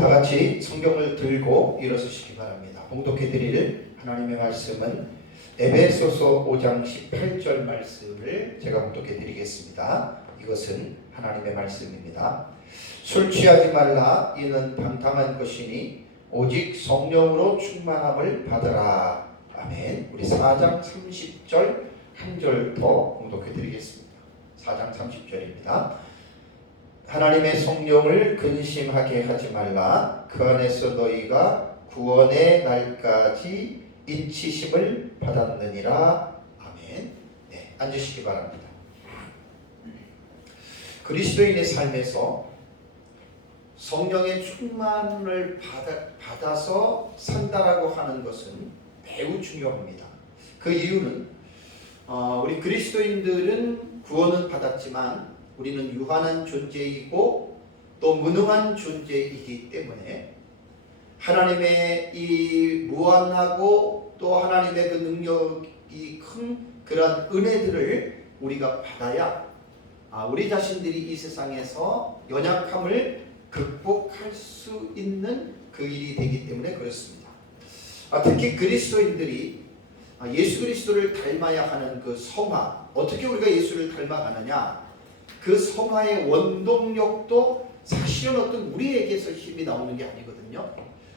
다 같이 성경을 들고 일어서시기 바랍니다. 봉독해 드릴 하나님의 말씀은 에베소서 5장 18절 말씀을 제가 봉독해 드리겠습니다. 이것은 하나님의 말씀입니다. 술 취하지 말라. 이는 방탕한 것이니 오직 성령으로 충만함을 받으라. 아멘. 우리 4장 30절 한 절 더 봉독해 드리겠습니다. 4장 30절입니다. 하나님의 성령을 근심하게 하지 말라. 그 안에서 너희가 구원의 날까지 인치심을 받았느니라. 아멘. 네, 앉으시기 바랍니다. 그리스도인의 삶에서 성령의 충만을 받아서 산다라고 하는 것은 매우 중요합니다. 그 이유는 우리 그리스도인들은 구원은 받았지만 우리는 유한한 존재이고 또 무능한 존재이기 때문에 하나님의 이 무한하고 또 하나님의 그 능력이 큰 그런 은혜들을 우리가 받아야 우리 자신들이 이 세상에서 연약함을 극복할 수 있는 그 일이 되기 때문에 그렇습니다. 특히 그리스도인들이 예수 그리스도를 닮아야 하는 그 성화, 어떻게 우리가 예수를 닮아가느냐, 그 성화의 원동력도 사실은 어떤 우리에게서 힘이 나오는 게 아니거든요.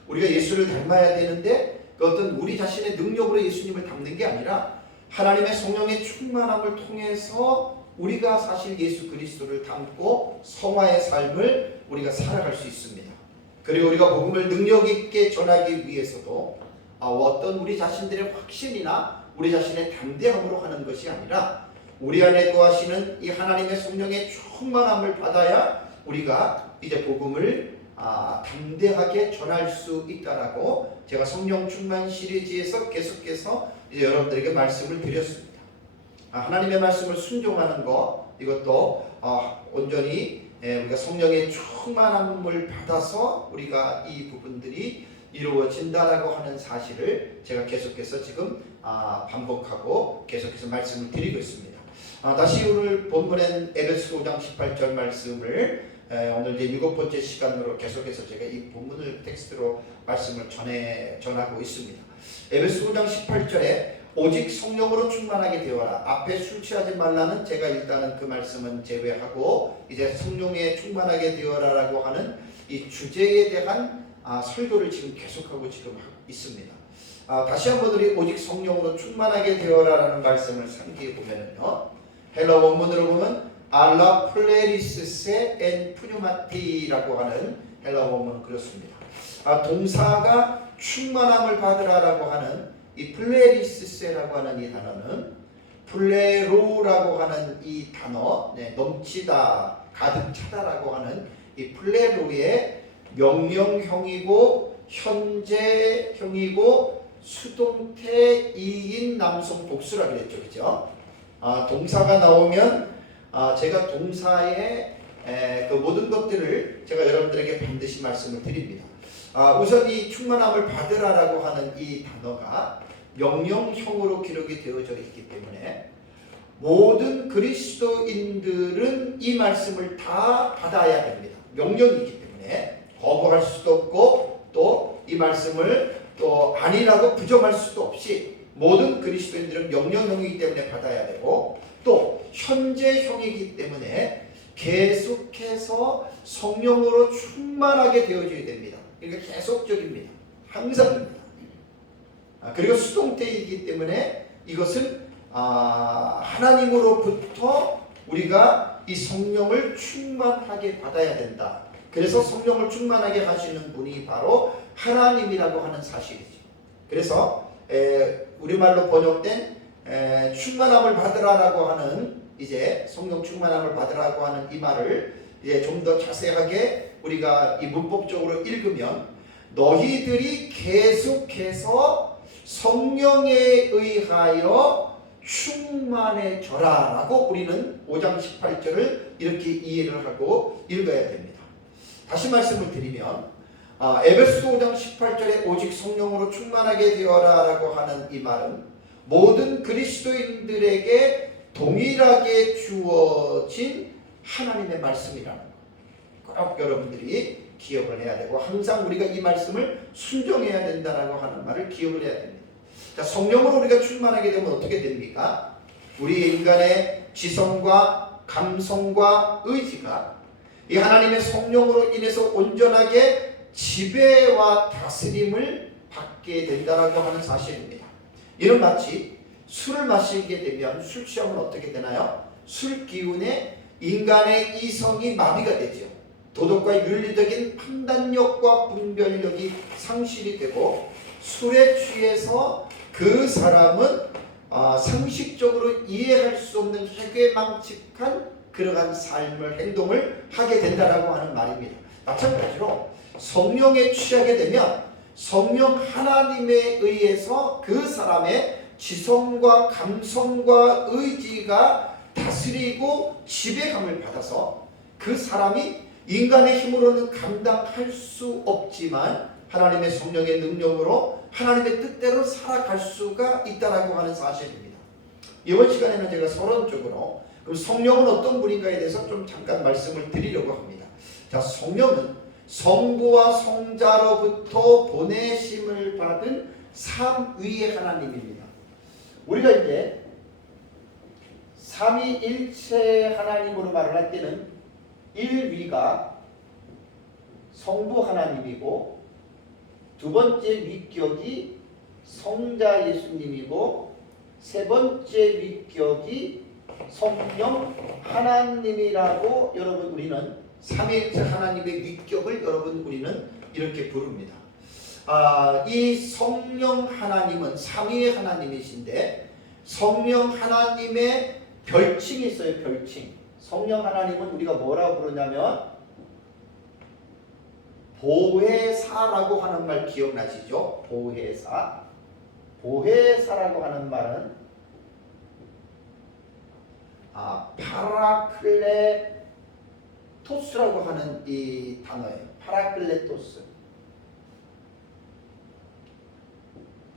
우리가 예수를 닮아야 되는데 그 어떤 우리 자신의 능력으로 예수님을 닮는 게 아니라 하나님의 성령의 충만함을 통해서 우리가 사실 예수 그리스도를 닮고 성화의 삶을 우리가 살아갈 수 있습니다. 그리고 우리가 복음을 능력 있게 전하기 위해서도 어떤 우리 자신들의 확신이나 우리 자신의 담대함으로 하는 것이 아니라 우리 안에 거하시는 이 하나님의 성령의 충만함을 받아야 우리가 이제 복음을 담대하게 전할 수 있다라고 제가 성령 충만 시리즈에서 계속해서 이제 여러분들에게 말씀을 드렸습니다. 하나님의 말씀을 순종하는 것, 이것도 온전히 우리가 성령의 충만함을 받아서 우리가 이 부분들이 이루어진다라고 하는 사실을 제가 계속해서 지금 반복하고 계속해서 말씀을 드리고 있습니다. 다시 오늘 본문엔 에베소 5장 18절 말씀을 오늘 이제 7번째 시간으로 계속해서 제가 이 본문을 텍스트로 말씀을 전하고 있습니다. 에베소 5장 18절에 오직 성령으로 충만하게 되어라. 앞에 술 취하지 말라는 제가 일단은 그 말씀은 제외하고 이제 성령에 충만하게 되어라라고 하는 이 주제에 대한 설교를 지금 계속하고 지금 있습니다. 다시 한번 우리 오직 성령으로 충만하게 되어라라는 말씀을 상기해 보면은요, 헬라 원문으로 보면 알라 플레리스세 엔 푸뉴마티라고 하는 헬라 원문은 그렇습니다. 동사가 충만함을 받으라라고 하는 이 플레리스세라고 하는 이 단어는 플레로라고 하는 이 단어, 넘치다, 가득 차다라고 하는 이 플레로의 명령형이고 현재형이고 수동태 이인 남성 복수라 그랬죠, 그죠? 동사가 나오면 제가 동사의 그 모든 것들을 제가 여러분들에게 반드시 말씀을 드립니다. 우선 이 충만함을 받으라라고 하는 이 단어가 명령형으로 기록이 되어져 있기 때문에 모든 그리스도인들은 이 말씀을 다 받아야 됩니다. 명령이기 때문에 거부할 수도 없고 또 이 말씀을 또 아니라고 부정할 수도 없이 모든 그리스도인들은 명령형이기 때문에 받아야 되고 또 현재형이기 때문에 계속해서 성령으로 충만하게 되어져야 됩니다. 그러니까 계속적입니다. 항상입니다. 그리고 수동태이기 때문에 이것은 하나님으로부터 우리가 이 성령을 충만하게 받아야 된다. 그래서 성령을 충만하게 하시는 분이 바로 하나님이라고 하는 사실이죠. 그래서 우리말로 번역된 충만함을 받으라라고 하는 이제 성령 충만함을 받으라고 하는 이 말을 이제 좀 더 자세하게 우리가 이 문법적으로 읽으면 너희들이 계속해서 성령에 의하여 충만해져라라고 우리는 5장 18절을 이렇게 이해를 하고 읽어야 됩니다. 다시 말씀을 드리면 에베소 5장 18절에 오직 성령으로 충만하게 되어라라고 하는 이 말은 모든 그리스도인들에게 동일하게 주어진 하나님의 말씀이라는 것. 꼭 여러분들이 기억을 해야 되고 항상 우리가 이 말씀을 순종해야 된다라고 하는 말을 기억을 해야 됩니다. 자, 성령으로 우리가 충만하게 되면 어떻게 됩니까? 우리 인간의 지성과 감성과 의지가 이 하나님의 성령으로 인해서 온전하게 지배와 다스림을 받게 된다라고 하는 사실입니다. 이는 마치 술을 마시게 되면 술 취하면 어떻게 되나요? 술 기운에 인간의 이성이 마비가 되죠. 도덕과 윤리적인 판단력과 분별력이 상실이 되고 술에 취해서 그 사람은 상식적으로 이해할 수 없는 해괴망측한 그러한 삶을 행동을 하게 된다라고 하는 말입니다. 마찬가지로 성령에 취하게 되면 성령 하나님에 의해서 그 사람의 지성과 감성과 의지가 다스리고 지배감을 받아서 그 사람이 인간의 힘으로는 감당할 수 없지만 하나님의 성령의 능력으로 하나님의 뜻대로 살아갈 수가 있다라고 하는 사실입니다. 이번 시간에는 제가 서론적으로 그럼 성령은 어떤 분인가에 대해서 좀 잠깐 말씀을 드리려고 합니다. 자, 성령은 성부와 성자로부터 보내심을 받은 삼위의 하나님입니다. 우리가 이제 삼위일체 하나님으로 말을 할 때는 1위가 성부 하나님이고 두 번째 위격이 성자 예수님이고 세 번째 위격이 성령 하나님이라고 여러분 우리는 삼위일체 하나님의 위격을 여러분 우리는 이렇게 부릅니다. 이 성령 하나님은 삼위의 하나님이신데 성령 하나님의 별칭이 있어요. 별칭. 성령 하나님은 우리가 뭐라고 부르냐면 보혜사라고 하는 말 기억나시죠? 보혜사. 보혜사라고 하는 말은 파라클레토스라고 하는 이 단어예요. 파라클레토스.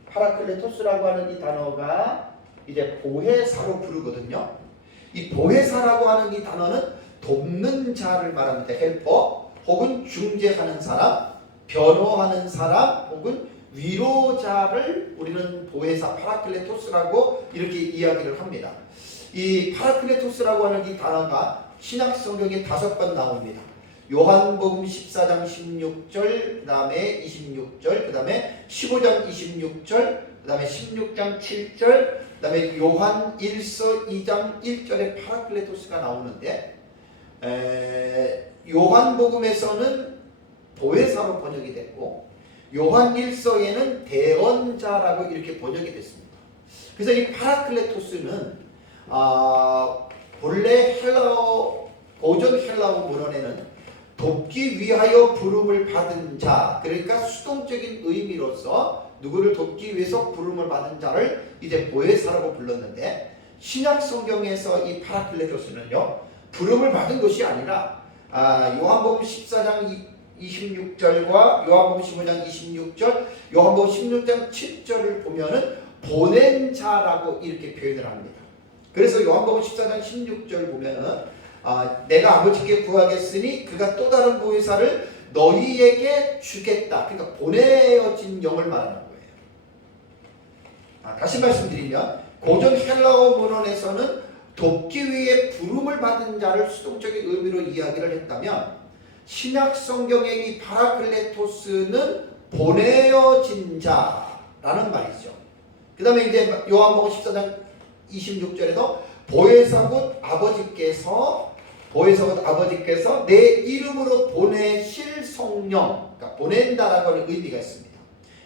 파라클레토스라고 하는 이 단어가 이제 보혜사로 부르거든요. 이 보혜사라고 하는 이 단어는 돕는 자를 말합니다. 헬퍼 혹은 중재하는 사람, 변호하는 사람 혹은 위로자를 우리는 보혜사 파라클레토스라고 이렇게 이야기를 합니다. 이 파라클레토스라고 하는 이 단어가 신약 성경에 5번 나옵니다. 요한복음 14장 16절, 그 다음에 26절, 그 다음에 15장 26절, 그 다음에 16장 7절, 그 다음에 요한 1서 2장 1절에 파라클레토스가 나오는데 요한복음에서는 보혜사로 번역이 됐고 요한 1서에는 대언자라고 이렇게 번역이 됐습니다. 그래서 이 파라클레토스는 본래 고전 헬라어 문헌에는 돕기 위하여 부름을 받은 자, 그러니까 수동적인 의미로서 누구를 돕기 위해서 부름을 받은 자를 이제 보혜사라고 불렀는데 신약 성경에서 이 파라클레토스는요 부름을 받은 것이 아니라 요한복음 14장 26절과 요한복음 15장 26절, 요한복음 16장 7절을 보면은 보낸 자라고 이렇게 표현을 합니다. 그래서 요한복음 14장 16절 보면은 내가 아버지께 구하겠으니 그가 또 다른 보혜사를 너희에게 주겠다. 그러니까 보내어진 영을 말하는 거예요. 다시 말씀드리면 고전 헬라어 문헌에서는 돕기 위해 부름을 받은 자를 수동적인 의미로 이야기를 했다면 신약 성경의 이 파라클레토스는 보내어진 자라는 말이죠. 그 다음에 이제 요한복음 14장 26절에도 보혜사 곧 아버지께서 내 이름으로 보내실 성령, 그러니까 보낸다라고 하는 의미가 있습니다.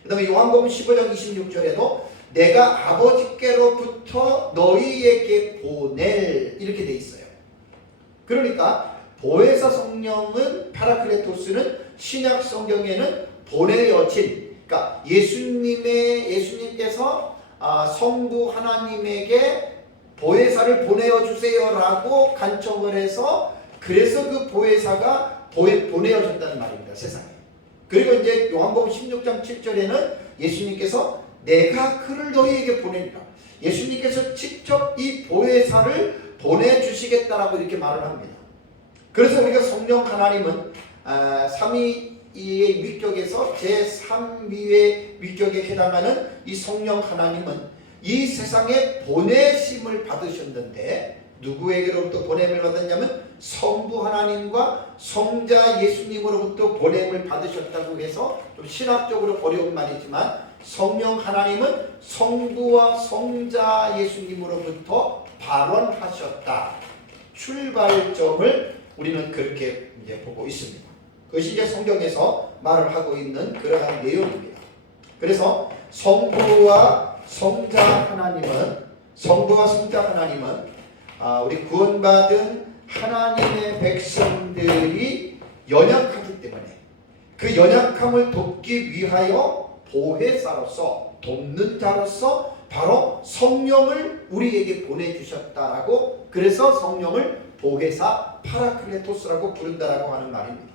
그 다음에 요한복음 15장 26절에도 내가 아버지께로부터 너희에게 보낼 이렇게 돼 있어요. 그러니까 보혜사 성령은 파라클레토스는 신약 성경에는 보내어진, 그러니까 예수님께서 성부 하나님에게 보혜사를 보내어 주세요라고 간청을 해서 그래서 그 보혜사가 보내어졌다는 말입니다. 세상에. 그리고 이제 요한복음 16장 7절에는 예수님께서 내가 그를 너희에게 보내리라. 예수님께서 직접 이 보혜사를 보내주시겠다라고 이렇게 말을 합니다. 그래서 우리가 성령 하나님은 삼위의 위격에서 제3위의 위격에 해당하는 이 성령 하나님은 이 세상에 보내심을 받으셨는데 누구에게로부터 보냄을 받았냐면 성부 하나님과 성자 예수님으로부터 보냄을 받으셨다고 해서 좀 신학적으로 어려운 말이지만 성령 하나님은 성부와 성자 예수님으로부터 발원하셨다. 출발점을 우리는 그렇게 이제 보고 있습니다. 그것이 이제 성경에서 말을 하고 있는 그러한 내용입니다. 그래서 성부와 성자 하나님은 우리 구원받은 하나님의 백성들이 연약하기 때문에 그 연약함을 돕기 위하여 보혜사로서 돕는 자로서 바로 성령을 우리에게 보내주셨다라고 그래서 성령을 보혜사 파라클레토스라고 부른다라고 하는 말입니다.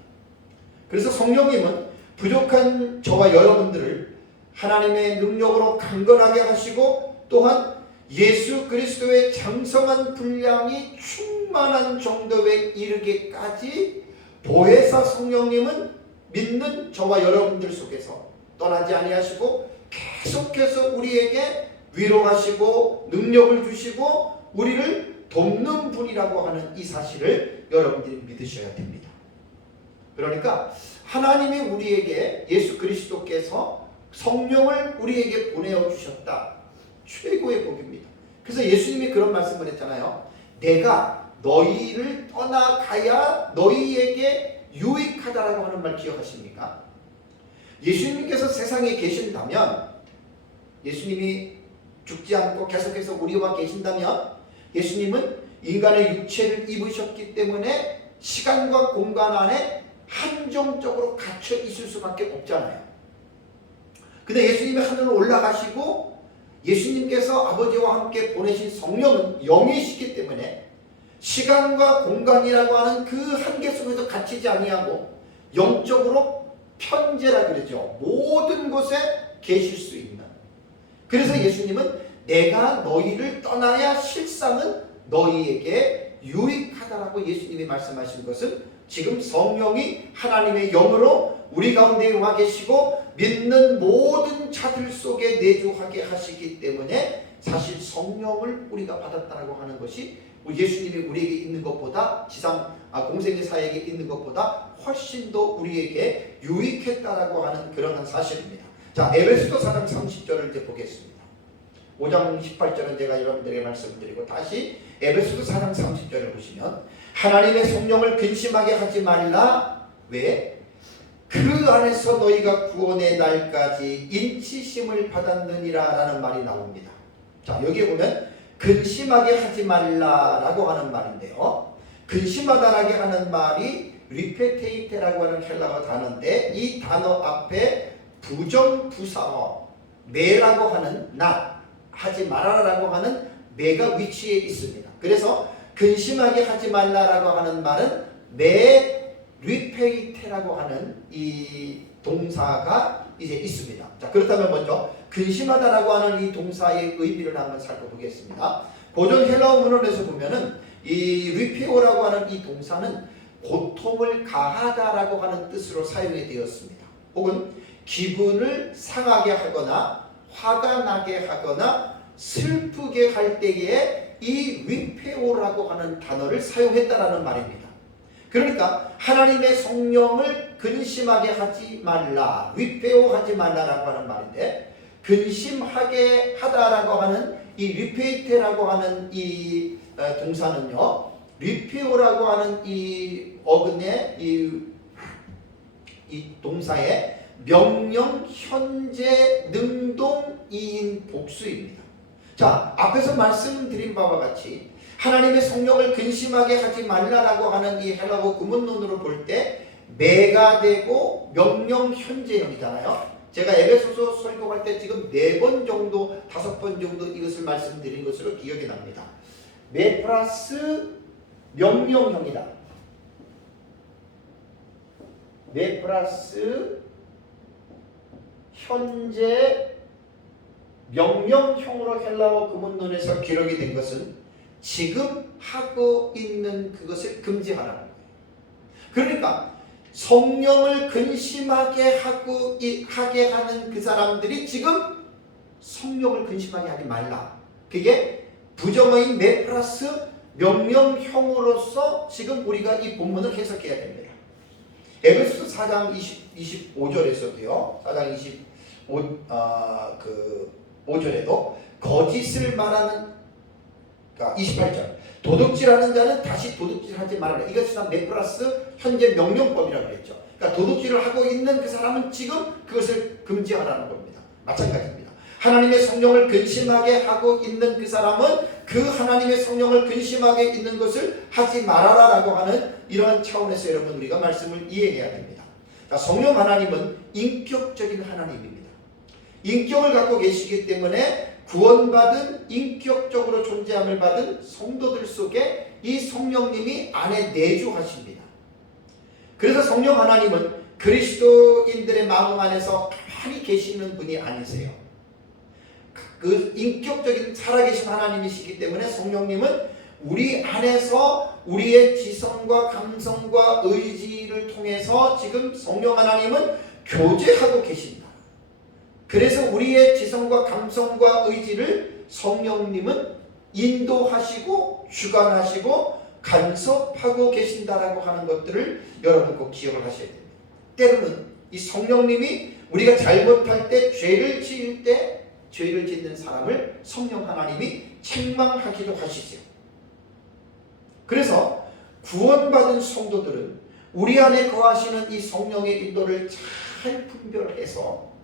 그래서 성령님은 부족한 저와 여러분들을 하나님의 능력으로 강건하게 하시고 또한 예수 그리스도의 장성한 분량이 충만한 정도에 이르기까지 보혜사 성령님은 믿는 저와 여러분들 속에서 떠나지 아니하시고 계속해서 우리에게 위로하시고 능력을 주시고 우리를 돕는 분이라고 하는 이 사실을 여러분들이 믿으셔야 됩니다. 그러니까 하나님이 우리에게 예수 그리스도께서 성령을 우리에게 보내어 주셨다. 최고의 복입니다. 그래서 예수님이 그런 말씀을 했잖아요. 내가 너희를 떠나가야 너희에게 유익하다라고 하는 말 기억하십니까? 예수님께서 세상에 계신다면 예수님이 죽지 않고 계속해서 우리와 계신다면 예수님은 인간의 육체를 입으셨기 때문에 시간과 공간 안에 한정적으로 갇혀 있을 수밖에 없잖아요. 근데 예수님이 하늘로 올라가시고 예수님께서 아버지와 함께 보내신 성령은 영이시기 때문에 시간과 공간이라고 하는 그 한계 속에서 갇히지 아니하고 영적으로 편재라 그러죠. 모든 곳에 계실 수 있는. 그래서 예수님은 내가 너희를 떠나야 실상은 너희에게 유익하다라고 예수님이 말씀하신 것은 지금 성령이 하나님의 영으로 우리 가운데 와 계시고 믿는 모든 자들 속에 내주하게 하시기 때문에 사실 성령을 우리가 받았다라고 하는 것이 예수님이 우리에게 있는 것보다 공생의 사역에 있는 것보다 훨씬 더 우리에게 유익했다라고 하는 그런 사실입니다. 자, 에베소서 4장 30절을 이제 보겠습니다. 5장 18절은 제가 여러분들에게 말씀드리고 다시 에베소서 4장 30절을 보시면 하나님의 성령을 근심하게 하지 말라. 왜? 그 안에서 너희가 구원의 날까지 인치심을 받았느니라 라는 말이 나옵니다. 자, 여기에 보면 근심하게 하지 말라라고 하는 말인데요. 근심하다라고 하는 말이 리페테이테라고 하는 헬라어 단어인데 이 단어 앞에 부정부사어 매라고 하는 not 하지 말아라라고 하는 매가 위치해 있습니다. 그래서 근심하게 하지 말라라고 하는 말은 매 리페이테라고 하는 이 동사가 이제 있습니다. 자, 그렇다면 먼저 근심하다라고 하는 이 동사의 의미를 한번 살펴보겠습니다. 고전 헬라어 문헌에서 보면은 이 리페오라고 하는 이 동사는 고통을 가하다라고 하는 뜻으로 사용이 되었습니다. 혹은 기분을 상하게 하거나 화가 나게 하거나 슬프게 할 때에 이 리페오라고 하는 단어를 사용했다라는 말입니다. 그러니까 하나님의 성령을 근심하게 하지 말라, 리페오하지 말라라고 하는 말인데 근심하게 하다라고 하는 이 리페이테라고 하는 이 동사는요, 리페오라고 하는 이 어근의 이 동사의 명령, 현재, 능동, 이인, 복수입니다. 자, 앞에서 말씀드린 바와 같이 하나님의 성령을 근심하게 하지 말라라고 하는 이 헬라어 구문론으로 볼 때 매가 되고 명령, 현재형이잖아요. 제가 에베소서 설교할 때 지금 4번 정도, 5번 정도 이것을 말씀드린 것으로 기억이 납니다. 매 플러스 명령형이다. 매 플러스 현재 명령형으로 헬라어 구문론에서 기록이 된 것은 지금 하고 있는 그것을 금지하라는 거예요. 그러니까 성령을 근심하게 하게 하는 그 사람들이 지금 성령을 근심하게 하지 말라. 그게 부정어인 매 플러스 명령형으로서 지금 우리가 이 본문을 해석해야 됩니다. 에베소서 4장 25절에서도요. 4장 25절에도 거짓을 말하는 28절 도둑질하는 자는 다시 도둑질하지 말아라. 이것은 매 플러스 현재 명령법이라고 그랬죠. 그러니까 도둑질을 하고 있는 그 사람은 지금 그것을 금지하라는 겁니다. 마찬가지입니다. 하나님의 성령을 근심하게 하고 있는 그 사람은 그 하나님의 성령을 근심하게 있는 것을 하지 말아라라고 하는 이러한 차원에서 여러분 우리가 말씀을 이해해야 됩니다. 자, 성령 하나님은 인격적인 하나님입니다. 인격을 갖고 계시기 때문에 구원받은 인격적으로 존재함을 받은 성도들 속에 이 성령님이 안에 내주하십니다. 그래서 성령 하나님은 그리스도인들의 마음 안에서 가만히 계시는 분이 아니세요. 그 인격적인 살아계신 하나님이시기 때문에 성령님은 우리 안에서 우리의 지성과 감성과 의지를 통해서 지금 성령 하나님은 교제하고 계신다. 그래서 우리의 지성과 감성과 의지를 성령님은 인도하시고 주관하시고 간섭하고 계신다라고 하는 것들을 여러분 꼭 기억을 하셔야 됩니다. 때로는 이 성령님이 우리가 잘못할 때 죄를 지을 때 죄를 짓는 사람을 성령 하나님이 책망하기도 하시죠. 그래서 구원받은 성도들은 우리 안에 거하시는 이 성령의 인도를 잘 분별해서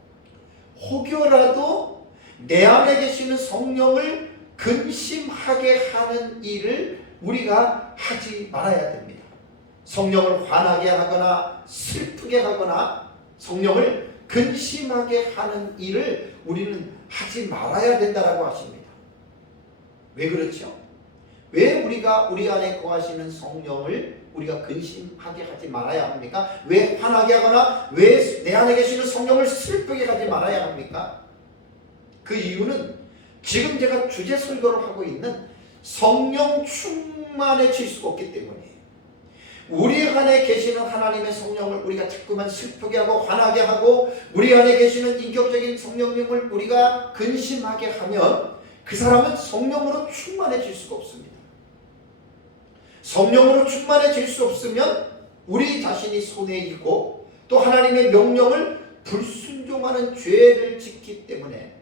혹여라도 내 안에 계시는 성령을 근심하게 하는 일을 우리가 하지 말아야 됩니다. 성령을 화나게 하거나 슬프게 하거나 성령을 근심하게 하는 일을 우리는 하지 말아야 된다라고 하십니다. 왜 그렇죠? 왜 우리가 우리 안에 거하시는 성령을 우리가 근심하게 하지 말아야 합니까? 왜 화나게 하거나 왜 내 안에 계시는 성령을 슬프게 하지 말아야 합니까? 그 이유는 지금 제가 주제 설교를 하고 있는 성령 충만해질 수가 없기 때문이에요. 우리 안에 계시는 하나님의 성령을 우리가 자꾸만 슬프게 하고 화나게 하고 우리 안에 계시는 인격적인 성령님을 우리가 근심하게 하면 그 사람은 성령으로 충만해질 수가 없습니다. 성령으로 충만해질 수 없으면 우리 자신이 손해이고 또 하나님의 명령을 불순종하는 죄를 짓기 때문에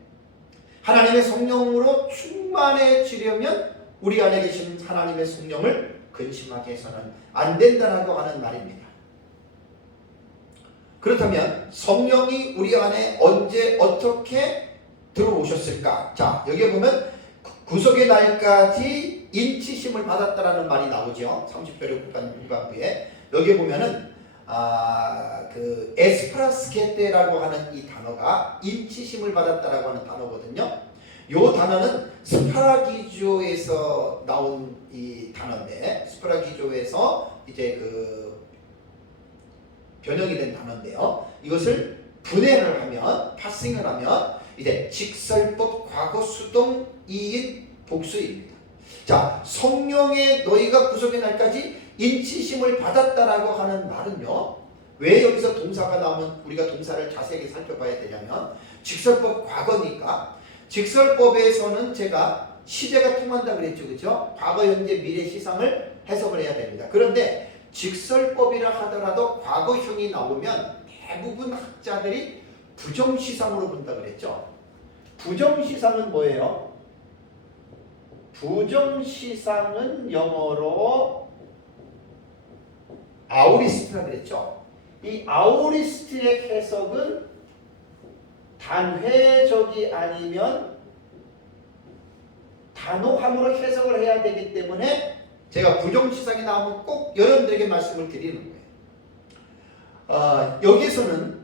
하나님의 성령으로 충만해지려면 우리 안에 계시는 하나님의 성령을 근심하게 해서는 안 된다라고 하는 말입니다. 그렇다면 성령이 우리 안에 언제 어떻게 들어오셨을까? 자, 여기에 보면 구속의 날까지 인치심을 받았다라는 말이 나오죠. 30절의 후반부에 여기에 보면은 그 에스프라스케테라고 하는 이 단어가 인치심을 받았다라고 하는 단어거든요. 이 단어는 스파라기조에서 나온 이 단어인데 스파라기조에서 이제 그 변형이 된 단어인데요. 이것을 분해를 하면 파싱을 하면 이제 직설법 과거 수동 이인 복수입니다. 자, 성령의 너희가 구속의 날까지 인치심을 받았다라고 하는 말은요. 왜 여기서 동사가 나오면 우리가 동사를 자세하게 살펴봐야 되냐면 직설법 과거니까 직설법에서는 제가 시제가 통한다 그랬죠. 그죠? 과거, 현재, 미래 시상을 해석을 해야 됩니다. 그런데 직설법이라 하더라도 과거형이 나오면 대부분 학자들이 부정시상으로 본다 그랬죠. 부정시상은 뭐예요? 부정시상은 영어로 아우리스트라 그랬죠. 이 아우리스트의 해석은 단회적이 아니면 단호함으로 해석을 해야 되기 때문에 제가 부정시상이 나오면 꼭 여러분들에게 말씀을 드리는 거예요. 여기서는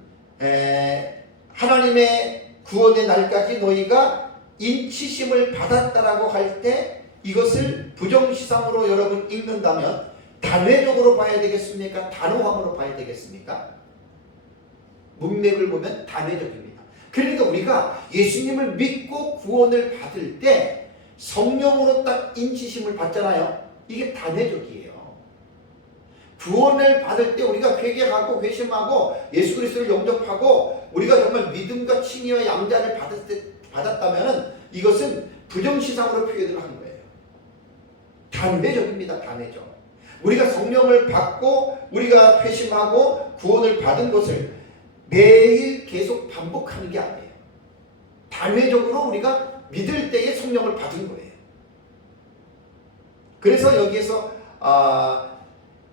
하나님의 구원의 날까지 너희가 인치심을 받았다라고 할 때 이것을 부정시상으로 여러분 읽는다면 단회적으로 봐야 되겠습니까? 단호함으로 봐야 되겠습니까? 문맥을 보면 단회적입니다. 그러니까 우리가 예수님을 믿고 구원을 받을 때 성령으로 딱 인치심을 받잖아요. 이게 단회적이에요. 구원을 받을 때 우리가 회개하고 회심하고 예수 그리스도를 영접하고 우리가 정말 믿음과 칭의와 양자를 받았다면 이것은 부정시상으로 표현을 한 거예요. 단회적입니다. 단회적. 우리가 성령을 받고 우리가 회심하고 구원을 받은 것을 매일 계속 반복하는 게 아니에요. 단회적으로 우리가 믿을 때에 성령을 받은 거예요. 그래서 여기에서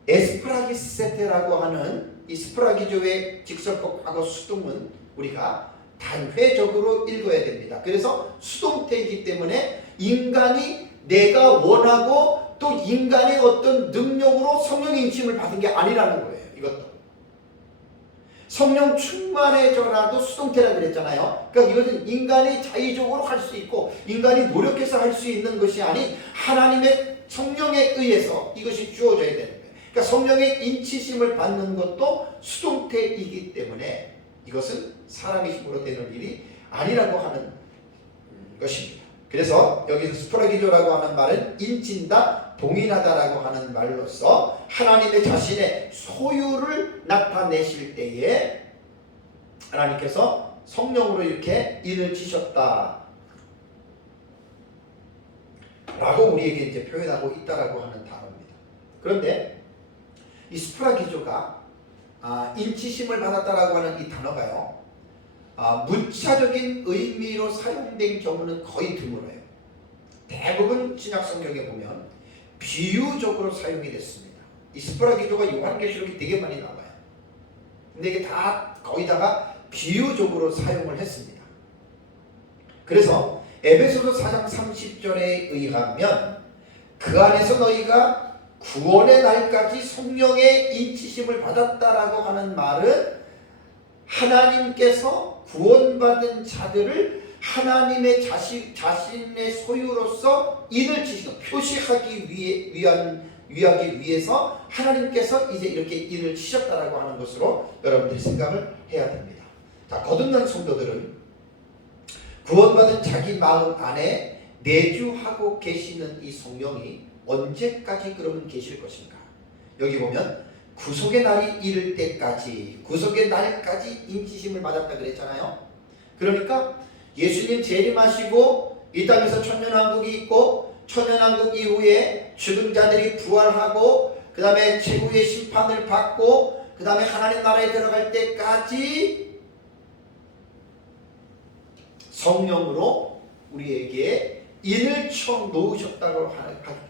에스프라기세테라고 하는 이 스프라기조의 직설법 과거 수동은 우리가 단회적으로 읽어야 됩니다. 그래서 수동태이기 때문에 인간이 내가 원하고 또 인간의 어떤 능력으로 성령의 인침을 받은 게 아니라는 거예요. 이것도 성령 충만해져라도 수동태라 그랬잖아요. 그러니까 이것은 인간이 자의적으로 할 수 있고 인간이 노력해서 할 수 있는 것이 아닌 하나님의 성령에 의해서 이것이 주어져야 되는 거예요. 그러니까 성령의 인치심을 받는 것도 수동태이기 때문에 이것은 사람의 힘으로 되는 일이 아니라고 하는 것입니다. 그래서 여기서 스프라기조라고 하는 말은 인친다, 동인하다라고 하는 말로서 하나님의 자신의 소유를 나타내실 때에 하나님께서 성령으로 이렇게 인을 치셨다 라고 우리에게 이제 표현하고 있다라고 하는 단어입니다. 그런데 이 스프라기조가 인치심을 받았다라고 하는 이 단어가요, 문자적인 의미로 사용된 경우는 거의 드물어요. 대부분 신약 성경에 보면 비유적으로 사용이 됐습니다. 이 스프라기조가 요한계시록이 되게 많이 나와요. 근데 이게 다 거의다가 비유적으로 사용을 했습니다. 그래서 에베소서 4장 30절에 의하면 그 안에서 너희가 구원의 날까지 성령의 인치심을 받았다라고 하는 말은 하나님께서 구원받은 자들을 하나님의 자신의 소유로서 인을 치시고 표시하기 위하기 위해서 하나님께서 이제 이렇게 인을 치셨다라고 하는 것으로 여러분들이 생각을 해야 됩니다. 자, 거듭난 성도들은 구원받은 자기 마음 안에 내주하고 계시는 이 성령이 언제까지 그러면 계실 것인가? 여기 보면 구속의 날이 이를 때까지, 구속의 날까지 인치심을 받았다 그랬잖아요. 그러니까 예수님 재림하시고 이 땅에서 천년왕국이 있고 천년왕국 이후에 죽은 자들이 부활하고 그 다음에 최후의 심판을 받고 그 다음에 하나님 나라에 들어갈 때까지 성령으로 우리에게 인을 쳐 놓으셨다고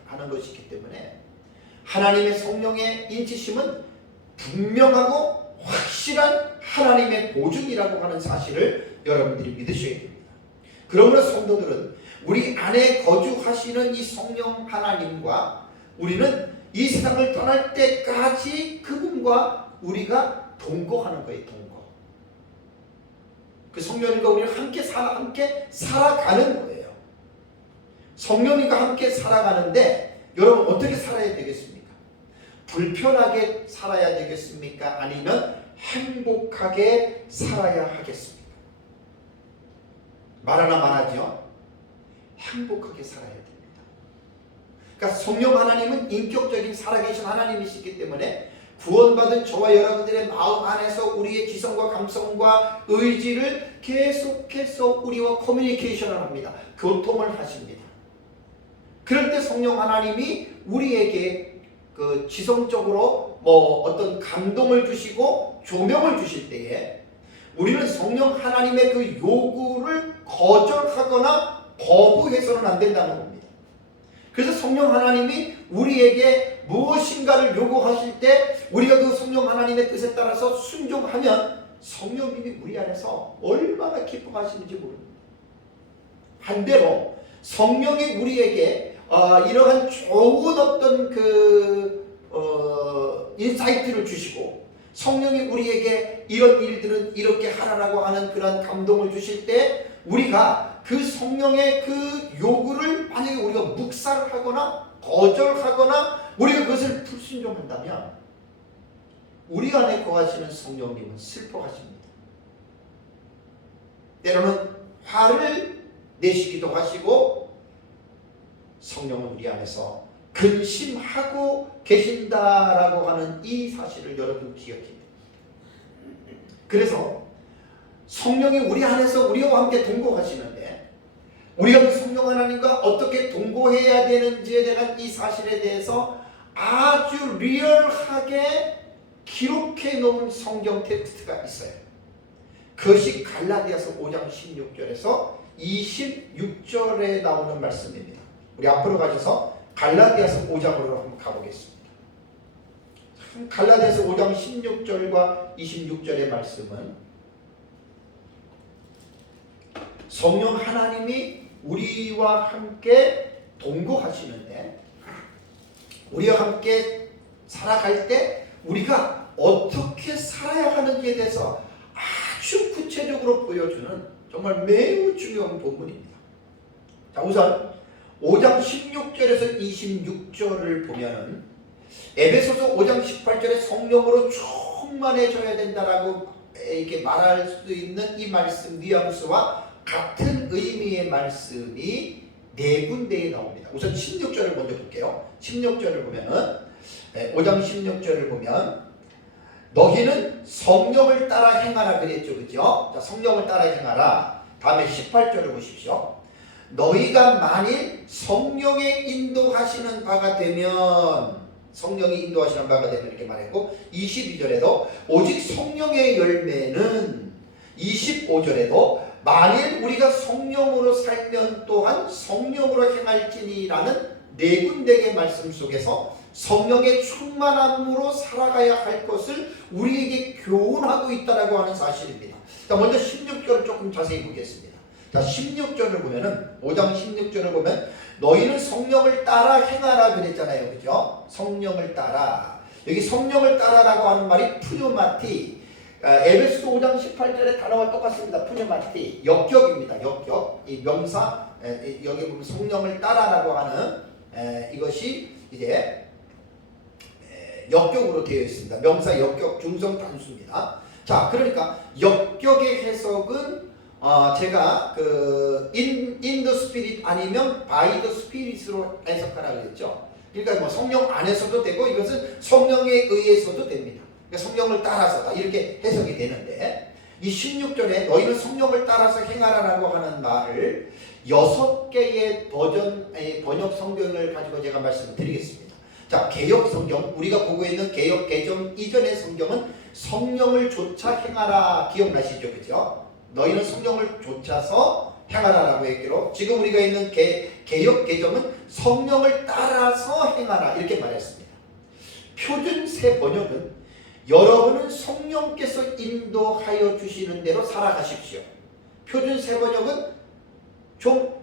하는 것이기 때문에 하나님의 성령의 인치심은 분명하고 확실한 하나님의 보증이라고 하는 사실을 여러분들이 믿으셔야 됩니다. 그러므로 성도들은 우리 안에 거주하시는 이 성령 하나님과 우리는 이 세상을 떠날 때까지 그분과 우리가 동거하는 거예요. 동거. 그 성령님과 우리는 함께 살아가는 거예요. 성령님과 함께 살아가는데 여러분 어떻게 살아야 되겠습니까? 불편하게 살아야 되겠습니까? 아니면 행복하게 살아야 하겠습니까? 말 하나 말하죠. 행복하게 살아야 됩니다. 그러니까 성령 하나님은 인격적인 살아계신 하나님이시기 때문에 구원받은 저와 여러분들의 마음 안에서 우리의 지성과 감성과 의지를 계속해서 우리와 커뮤니케이션을 합니다. 교통을 하십니다. 그럴 때 성령 하나님이 우리에게 그 지성적으로 어떤 감동을 주시고 조명을 주실 때에 우리는 성령 하나님의 그 요구를 거절하거나 거부해서는 안 된다는 겁니다. 그래서 성령 하나님이 우리에게 무엇인가를 요구하실 때 우리가 그 성령 하나님의 뜻에 따라서 순종하면 성령님이 우리 안에서 얼마나 기뻐하시는지 모릅니다. 반대로 성령이 우리에게 이러한 좋은 어떤 인사이트를 주시고 성령이 우리에게 이런 일들은 이렇게 하라라고 하는 그런 감동을 주실 때 우리가 그 성령의 그 요구를 만약에 우리가 묵살을 하거나 거절하거나 우리가 그것을 불순종한다면 우리 안에 거하시는 성령님은 슬퍼하십니다. 때로는 화를 내시기도 하시고 성령은 우리 안에서 근심하고 계신다라고 하는 이 사실을 여러분 기억해야 돼요. 그래서 성령이 우리 안에서 우리와 함께 동거하시는데 우리가 그 성령 하나님과 어떻게 동거해야 되는지에 대한 이 사실에 대해서 아주 리얼하게 기록해 놓은 성경 텍스트가 있어요. 그것이 갈라디아서 5장 16절에서 26절에 나오는 말씀입니다. 우리 앞으로 가셔서 갈라디아서 5장으로 한번 가보겠습니다. 갈라디아서 5장 16절과 26절의 말씀은 성령 하나님이 우리와 함께 동거하시는데 우리와 함께 살아갈 때 우리가 어떻게 살아야 하는지에 대해서 아주 구체적으로 보여주는 정말 매우 중요한 본문입니다. 자, 우선 5장 16절에서 26절을 보면 에베소서 5장 18절에 성령으로 충만해져야 된다라고 이렇게 말할 수 있는 이 말씀 뉘앙스와 같은 의미의 말씀이 네 군데에 나옵니다. 우선 16절을 먼저 볼게요. 16절을 보면은 5장 16절을 보면 너희는 성령을 따라 행하라 그랬죠. 그죠? 자, 성령을 따라 행하라. 다음에 18절을 보십시오. 너희가 만일 성령의 인도하시는 바가 되면 성령이 인도하시는 바가 되면 이렇게 말했고 22절에도 오직 성령의 열매는 25절에도 만일 우리가 성령으로 살면 또한 성령으로 행할지니라는 네 군데의 말씀 속에서 성령의 충만함으로 살아가야 할 것을 우리에게 교훈하고 있다라고 하는 사실입니다. 자, 먼저 16절을 조금 자세히 보겠습니다. 자, 16절을 보면은 5장 16절을 보면 너희는 성령을 따라 행하라 그랬잖아요. 그죠? 성령을 따라. 여기 성령을 따라라고 하는 말이 푸뉴마티. 에베소 5장 18절의 단어와 똑같습니다. 푸뉴마티. 역격입니다. 역격. 이 명사 여기 보면 성령을 따라라고 하는 이것이 이제 역격으로 되어 있습니다. 명사 역격 중성 단수입니다. 자, 그러니까 역격의 해석은 제가 그 in the spirit 아니면 by the spirit으로 해석하라 그랬죠. 그러니까 뭐 성령 안에서도 되고 이것은 성령에 의해서도 됩니다. 그러니까 성령을 따라서다 이렇게 해석이 되는데 이 16절에 너희는 성령을 따라서 행하라라고 하는 말을 6개의 번역 성경을 가지고 제가 말씀을 드리겠습니다. 자, 개역 성경, 우리가 보고 있는 개역 개정 이전의 성경은 성령을 좇아 행하라 기억나시죠? 그죠? 너희는 성령을 좇아서 행하라라고 했기로 지금 우리가 있는 개역 개정은 성령을 따라서 행하라 이렇게 말했습니다. 표준 새 번역은 여러분은 성령께서 인도하여 주시는 대로 살아가십시오. 표준 새 번역은 좀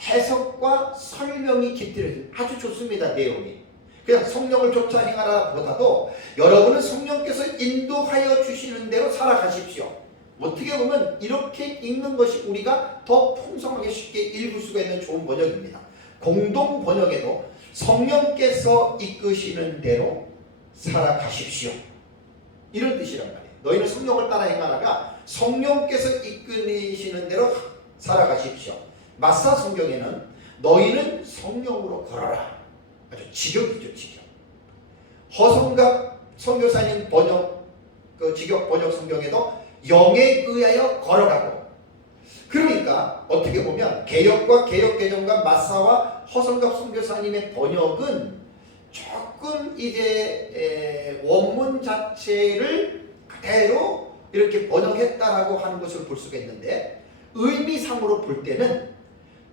해석과 설명이 깃들어져 아주 좋습니다. 내용이. 그냥 성령을 좇아 행하라 보다도 여러분은 성령께서 인도하여 주시는 대로 살아가십시오. 어떻게 보면 이렇게 읽는 것이 우리가 더 풍성하게 쉽게 읽을 수가 있는 좋은 번역입니다. 공동 번역에도 성령께서 이끄시는 대로 살아가십시오. 이런 뜻이란 말이에요. 너희는 성령을 따라 행하다가 성령께서 이끄시는 대로 살아가십시오. 마사 성경에는 너희는 성령으로 걸어라. 아주 직역이죠, 직역. 허성갑 선교사님 번역, 그 직역 번역 성경에도 영에 의하여 걸어가고. 그러니까 어떻게 보면 개역과 개역개정과 마사와 허성갑 선교사님의 번역은 조금 이제 원문 자체를 그대로 이렇게 번역했다라고 하는 것을 볼 수가 있는데 의미상으로 볼 때는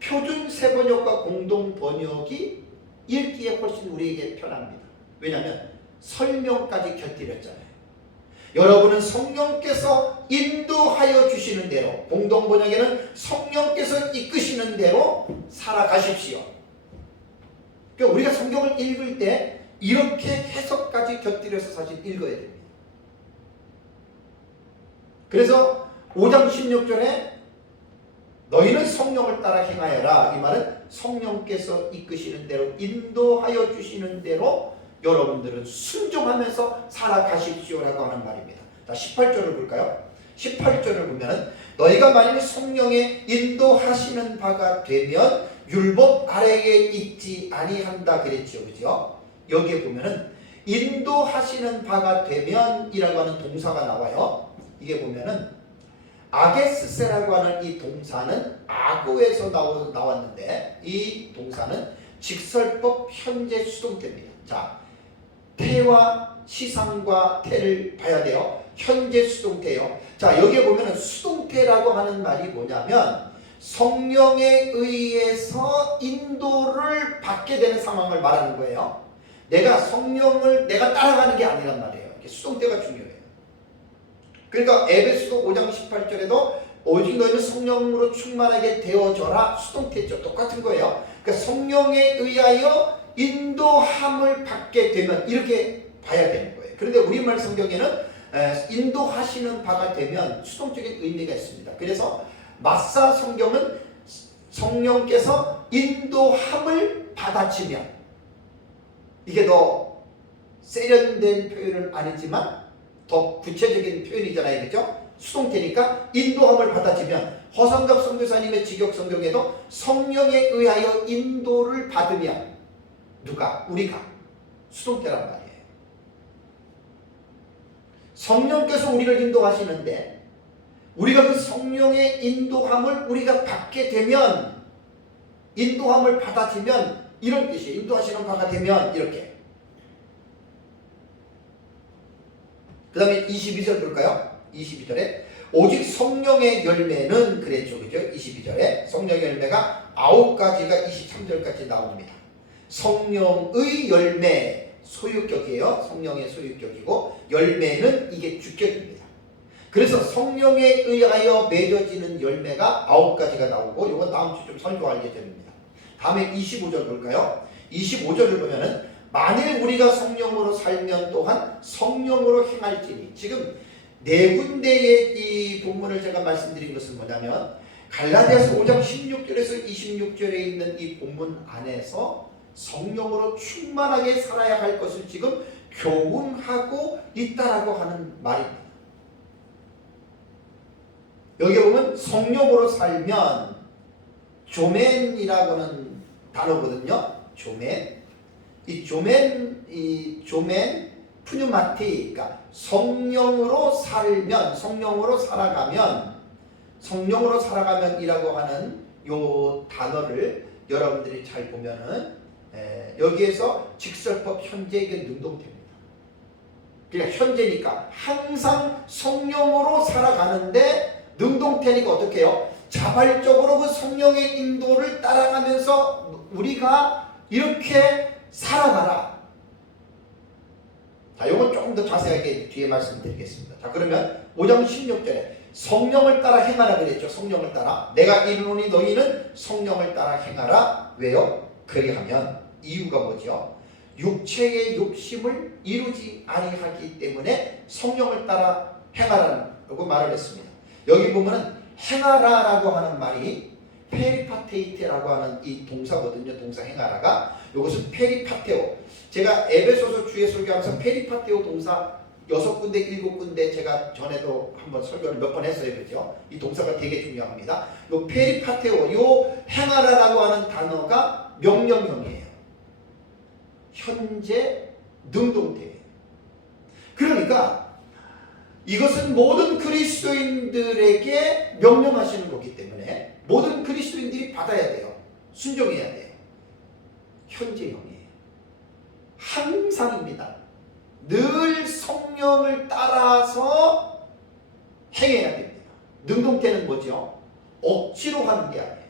표준 새번역과 공동 번역이 읽기에 훨씬 우리에게 편합니다. 왜냐하면 설명까지 곁들였잖아요. 여러분은 성령께서 인도하여 주시는 대로 공동 번역에는 성령께서 이끄시는 대로 살아가십시오. 그러니까 우리가 성경을 읽을 때 이렇게 해석까지 곁들여서 사실 읽어야 됩니다. 그래서 5장 16절에 너희는 성령을 따라 행하여라. 이 말은 성령께서 이끄시는 대로 인도하여 주시는 대로 여러분들은 순종하면서 살아가십시오라고 하는 말입니다. 자, 18절을 볼까요? 18절을 보면 너희가 만일 성령의 인도하시는 바가 되면 율법 아래에 있지 아니한다 그랬죠. 그죠? 여기에 보면은 인도하시는 바가 되면 이라고 하는 동사가 나와요. 이게 보면은 아게스세라고 하는 이 동사는 아고에서 나왔는데 이 동사는 직설법 현재 수동태입니다. 자, 태와 시상과 태를 봐야 돼요. 현재 수동태요. 자, 여기에 보면은 수동태라고 하는 말이 뭐냐면 성령에 의해서 인도를 받게 되는 상황을 말하는 거예요. 내가 성령을 내가 따라가는 게 아니란 말이에요. 이게 수동태가 중요해요. 그러니까 에베소서 5장 18절에도 오직 너희는 성령으로 충만하게 되어져라 수동태죠. 똑같은 거예요. 그러니까 성령에 의하여 인도함을 받게 되면 이렇게 봐야 되는 거예요. 그런데 우리말 성경에는 인도하시는 바가 되면 수동적인 의미가 있습니다. 그래서 마사 성경은 성령께서 인도함을 받아치면 이게 더 세련된 표현은 아니지만 더 구체적인 표현이잖아요. 그렇죠? 수동태니까 인도함을 받아치면 허성갑 선교사님의 직역 성경에도 성령에 의하여 인도를 받으면 누가? 우리가 수동태란 말이에요. 성령께서 우리를 인도하시는데 우리가 그 성령의 인도함을 우리가 받게 되면 인도함을 받아치면 이런 뜻이에요. 인도하시는 바가 되면 이렇게. 그 다음에 22절 볼까요? 22절에 오직 성령의 열매는 그랬죠. 그죠? 22절에 성령의 열매가 9가지가 23절까지 나옵니다. 성령의 열매 소유격이에요. 성령의 소유격이고 열매는 이게 주격입니다. 그래서 성령에 의하여 맺어지는 열매가 9가지가 나오고 이건 다음 주 좀 설교할 예정입니다. 다음에 25절 볼까요? 25절을 보면은 만일 우리가 성령으로 살면 또한 성령으로 행할지니 지금 네 군데의 이 본문을 제가 말씀드린 것은 뭐냐면 갈라디아서 5장 16절에서 26절에 있는 이 본문 안에서 성령으로 충만하게 살아야 할 것을 지금 교훈하고 있다라고 하는 말입니다. 여기 보면 성령으로 살면 조멘이라고 하는 단어거든요. 조멘. 이 조멘 푸뉴마티, 그러니까 성령으로 살아가면이라고 하는 요 단어를 여러분들이 잘 보면은 여기에서 직설법 현재 이게 능동태입니다. 그러니까 현재니까 항상 성령으로 살아가는데 능동태니까 어떻게 해요? 자발적으로 그 성령의 인도를 따라가면서 우리가 이렇게 살아가라. 자, 이건 조금 더 자세하게 뒤에 말씀드리겠습니다. 자, 그러면 5장 16절에 성령을 따라 행하라 그랬죠. 성령을 따라. 내가 이르노니 너희는 성령을 따라 행하라. 왜요? 그리하면 이유가 뭐죠? 육체의 욕심을 이루지 아니하기 때문에 성령을 따라 행하라고 말을 했습니다. 여기 보면은 행하라라고 하는 말이 페리파테이테라고 하는 이 동사거든요. 동사 행하라가 이것은 페리파테오. 제가 에베소서 주에 설교하면서 페리파테오 동사 6군데 7군데 제가 전에도 한번 설교를 몇 번 했어요. 그렇죠? 이 동사가 되게 중요합니다. 요 페리파테오, 요 행하라라고 하는 단어가 명령형이에요. 현재 능동태예요. 그러니까 이것은 모든 그리스도인들에게 명령하시는 거기 때문에 모든 그리스도인들이 받아야 돼요. 순종해야 돼요. 현재형이에요. 항상입니다. 늘 성령을 따라서 행해야 됩니다. 능동태는 뭐죠? 억지로 하는 게 아니에요.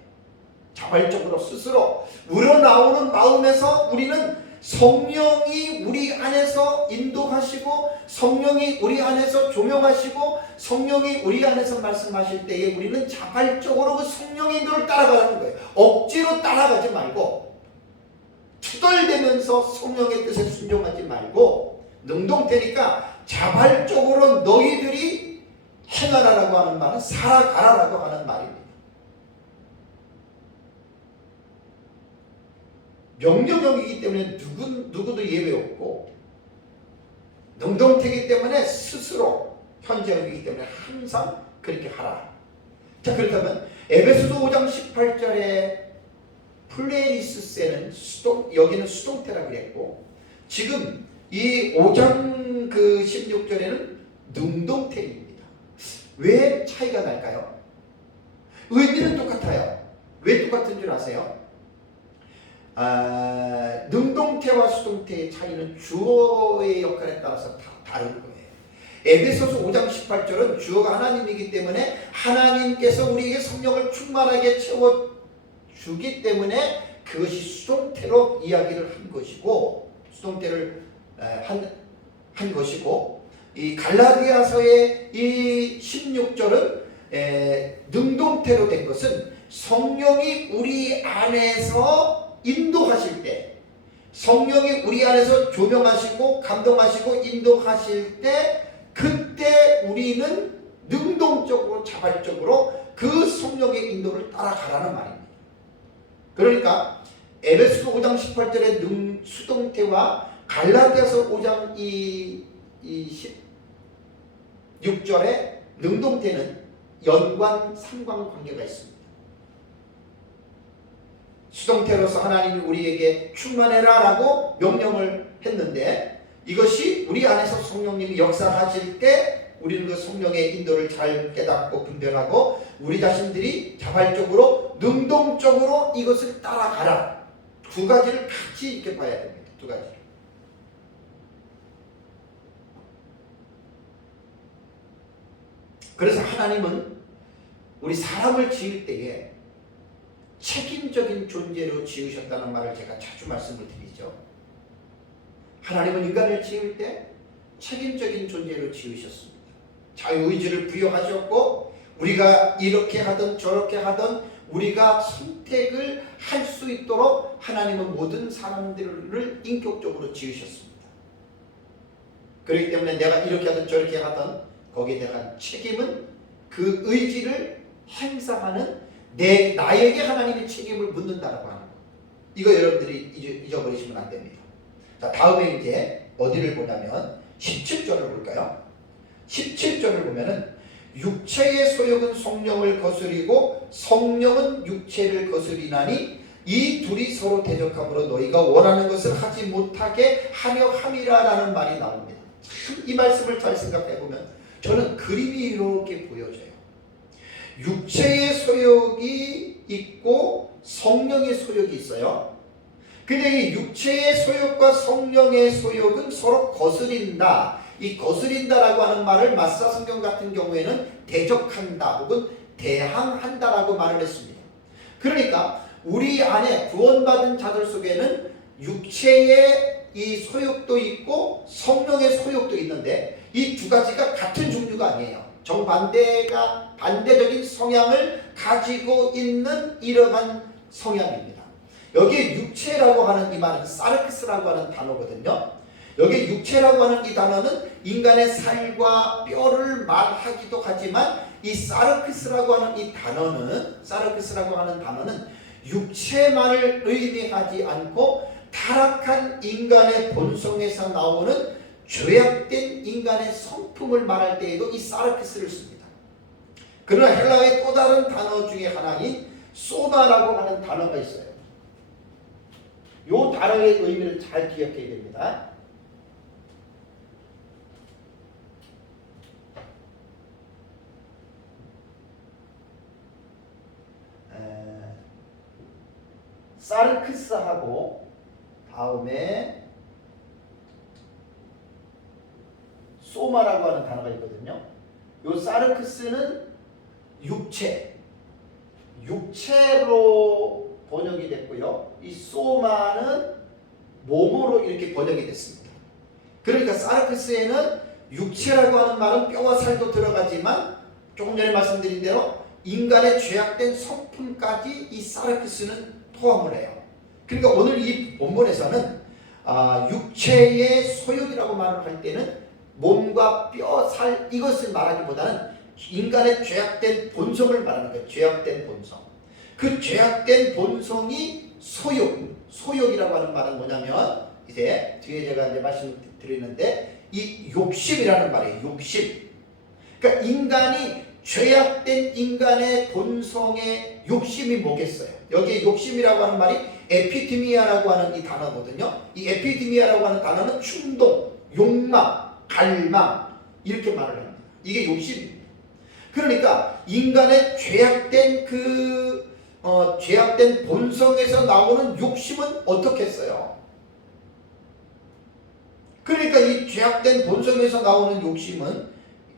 자발적으로 스스로 우러나오는 마음에서 우리는 성령이 우리 안에서 인도하시고 성령이 우리 안에서 조명하시고 성령이 우리 안에서 말씀하실 때에 우리는 자발적으로 그 성령의 인도를 따라가는 거예요. 억지로 따라가지 말고 투덜대면서 성령의 뜻에 순종하지 말고 능동태니까 자발적으로 너희들이 행하라라고 하는 말은 살아가라라고 하는 말입니다. 명령형이기 때문에 누구도 예외 없고 능동태이기 때문에 스스로 현재형이기 때문에 항상 그렇게 하라. 자, 그렇다면 에베소서 5장 18절에 플레리스세는 여기는 수동태라 그랬고, 지금 이 5장 그 16절에는 능동태입니다. 왜 차이가 날까요? 의미는 똑같아요. 왜 똑같은 줄 아세요? 능동태와 수동태의 차이는 주어의 역할에 따라서 다 다른 거예요. 에베소서 5장 18절은 주어가 하나님이기 때문에 하나님께서 우리에게 성령을 충만하게 채워주기 때문에 그것이 수동태로 이야기를 한 것이고, 수동태를 한 것이고, 이 갈라디아서의 이 16절은 능동태로 된 것은 성령이 우리 안에서 인도하실 때, 성령이 우리 안에서 조명하시고 감동하시고 인도하실 때, 그때 우리는 능동적으로 자발적으로 그 성령의 인도를 따라가라는 말입니다. 그러니까 에베소서 5장 18절의 수동태와 갈라디아서 5장 16절의 능동태는 연관 상관관계가 있습니다. 수동태로서 하나님이 우리에게 충만해라 라고 명령을 했는데, 이것이 우리 안에서 성령님이 역사하실 때 우리는 그 성령의 인도를 잘 깨닫고 분별하고 우리 자신들이 자발적으로 능동적으로 이것을 따라가라. 두 가지를 같이 이렇게 봐야 됩니다. 두 가지. 그래서 하나님은 우리 사람을 지을 때에 책임적인 존재로 지으셨다는 말을 제가 자주 말씀을 드리죠. 하나님은 인간을 지을 때 책임적인 존재로 지으셨습니다. 자유의지를 부여하셨고, 우리가 이렇게 하든 저렇게 하든 우리가 선택을 할 수 있도록 하나님은 모든 사람들을 인격적으로 지으셨습니다. 그렇기 때문에 내가 이렇게 하든 저렇게 하든 거기에 대한 책임은 그 의지를 행사하는 나에게 하나님의 책임을 묻는다라고 하는 것. 이거 여러분들이 잊어버리시면 안 됩니다. 자, 다음에 이제 어디를 보냐면 17절을 볼까요? 17절을 보면은 육체의 소욕은 성령을 거스리고 성령은 육체를 거스리나니 이 둘이 서로 대적함으로 너희가 원하는 것을 하지 못하게 하려 함이라라는 말이 나옵니다. 참 이 말씀을 잘 생각해 보면 저는 그림이 이렇게 보여져요. 육체의 소욕이 있고 성령의 소욕이 있어요. 근데 이 육체의 소욕과 성령의 소욕은 서로 거스린다. 이 거스린다라고 하는 말을 마사 성경 같은 경우에는 대적한다 혹은 대항한다라고 말을 했습니다. 그러니까 우리 안에 구원받은 자들 속에는 육체의 이 소욕도 있고 성령의 소욕도 있는데 이 두 가지가 같은 종류가 아니에요. 정반대가 반대적인 성향을 가지고 있는 이러한 성향입니다. 여기에 육체라고 하는 이 말은 사르크스라고 하는 단어거든요. 여기 육체라고 하는 이 단어는 인간의 살과 뼈를 말하기도 하지만 이 사르크스라고 하는 이 단어는 육체만을 의미하지 않고 타락한 인간의 본성에서 나오는 죄악된 인간의 성품을 말할 때에도 이 사르크스를 씁니다. 그러나 헬라어의 또 다른 단어 중에 하나인 소마라고 하는 단어가 있어요. 이 단어의 의미를 잘 기억해야 됩니다. 사르크스하고 다음에 소마라고 하는 단어가 있거든요. 이 사르크스는 육체로 번역이 됐고요. 이 소마는 몸으로 이렇게 번역이 됐습니다. 그러니까 사르크스에는 육체라고 하는 말은 뼈와 살도 들어가지만 조금 전에 말씀드린 대로 인간의 죄악된 성품까지 이 사르크스는 포함을 해요. 그러니까 오늘 이 본문에서는 육체의 소욕이라고 말을 할 때는 몸과 뼈, 살 이것을 말하기보다는 인간의 죄악된 본성을 말하는 거예요. 죄악된 본성. 그 죄악된 본성이 소욕이라고 하는 말은 뭐냐면 이제 뒤에 제가 이제 말씀드리는데 이 욕심이라는 말이에요. 욕심. 그러니까 인간이 죄악된 인간의 본성의 욕심이 뭐겠어요? 여기에 욕심이라고 하는 말이 에피디미아라고 하는 이 단어거든요. 이 에피디미아라고 하는 단어는 충동, 욕망, 갈망 이렇게 말을 합니다. 이게 욕심입니다. 그러니까 인간의 죄악된 죄악된 본성에서 나오는 욕심은 어떻겠어요? 그러니까 이 죄악된 본성에서 나오는 욕심은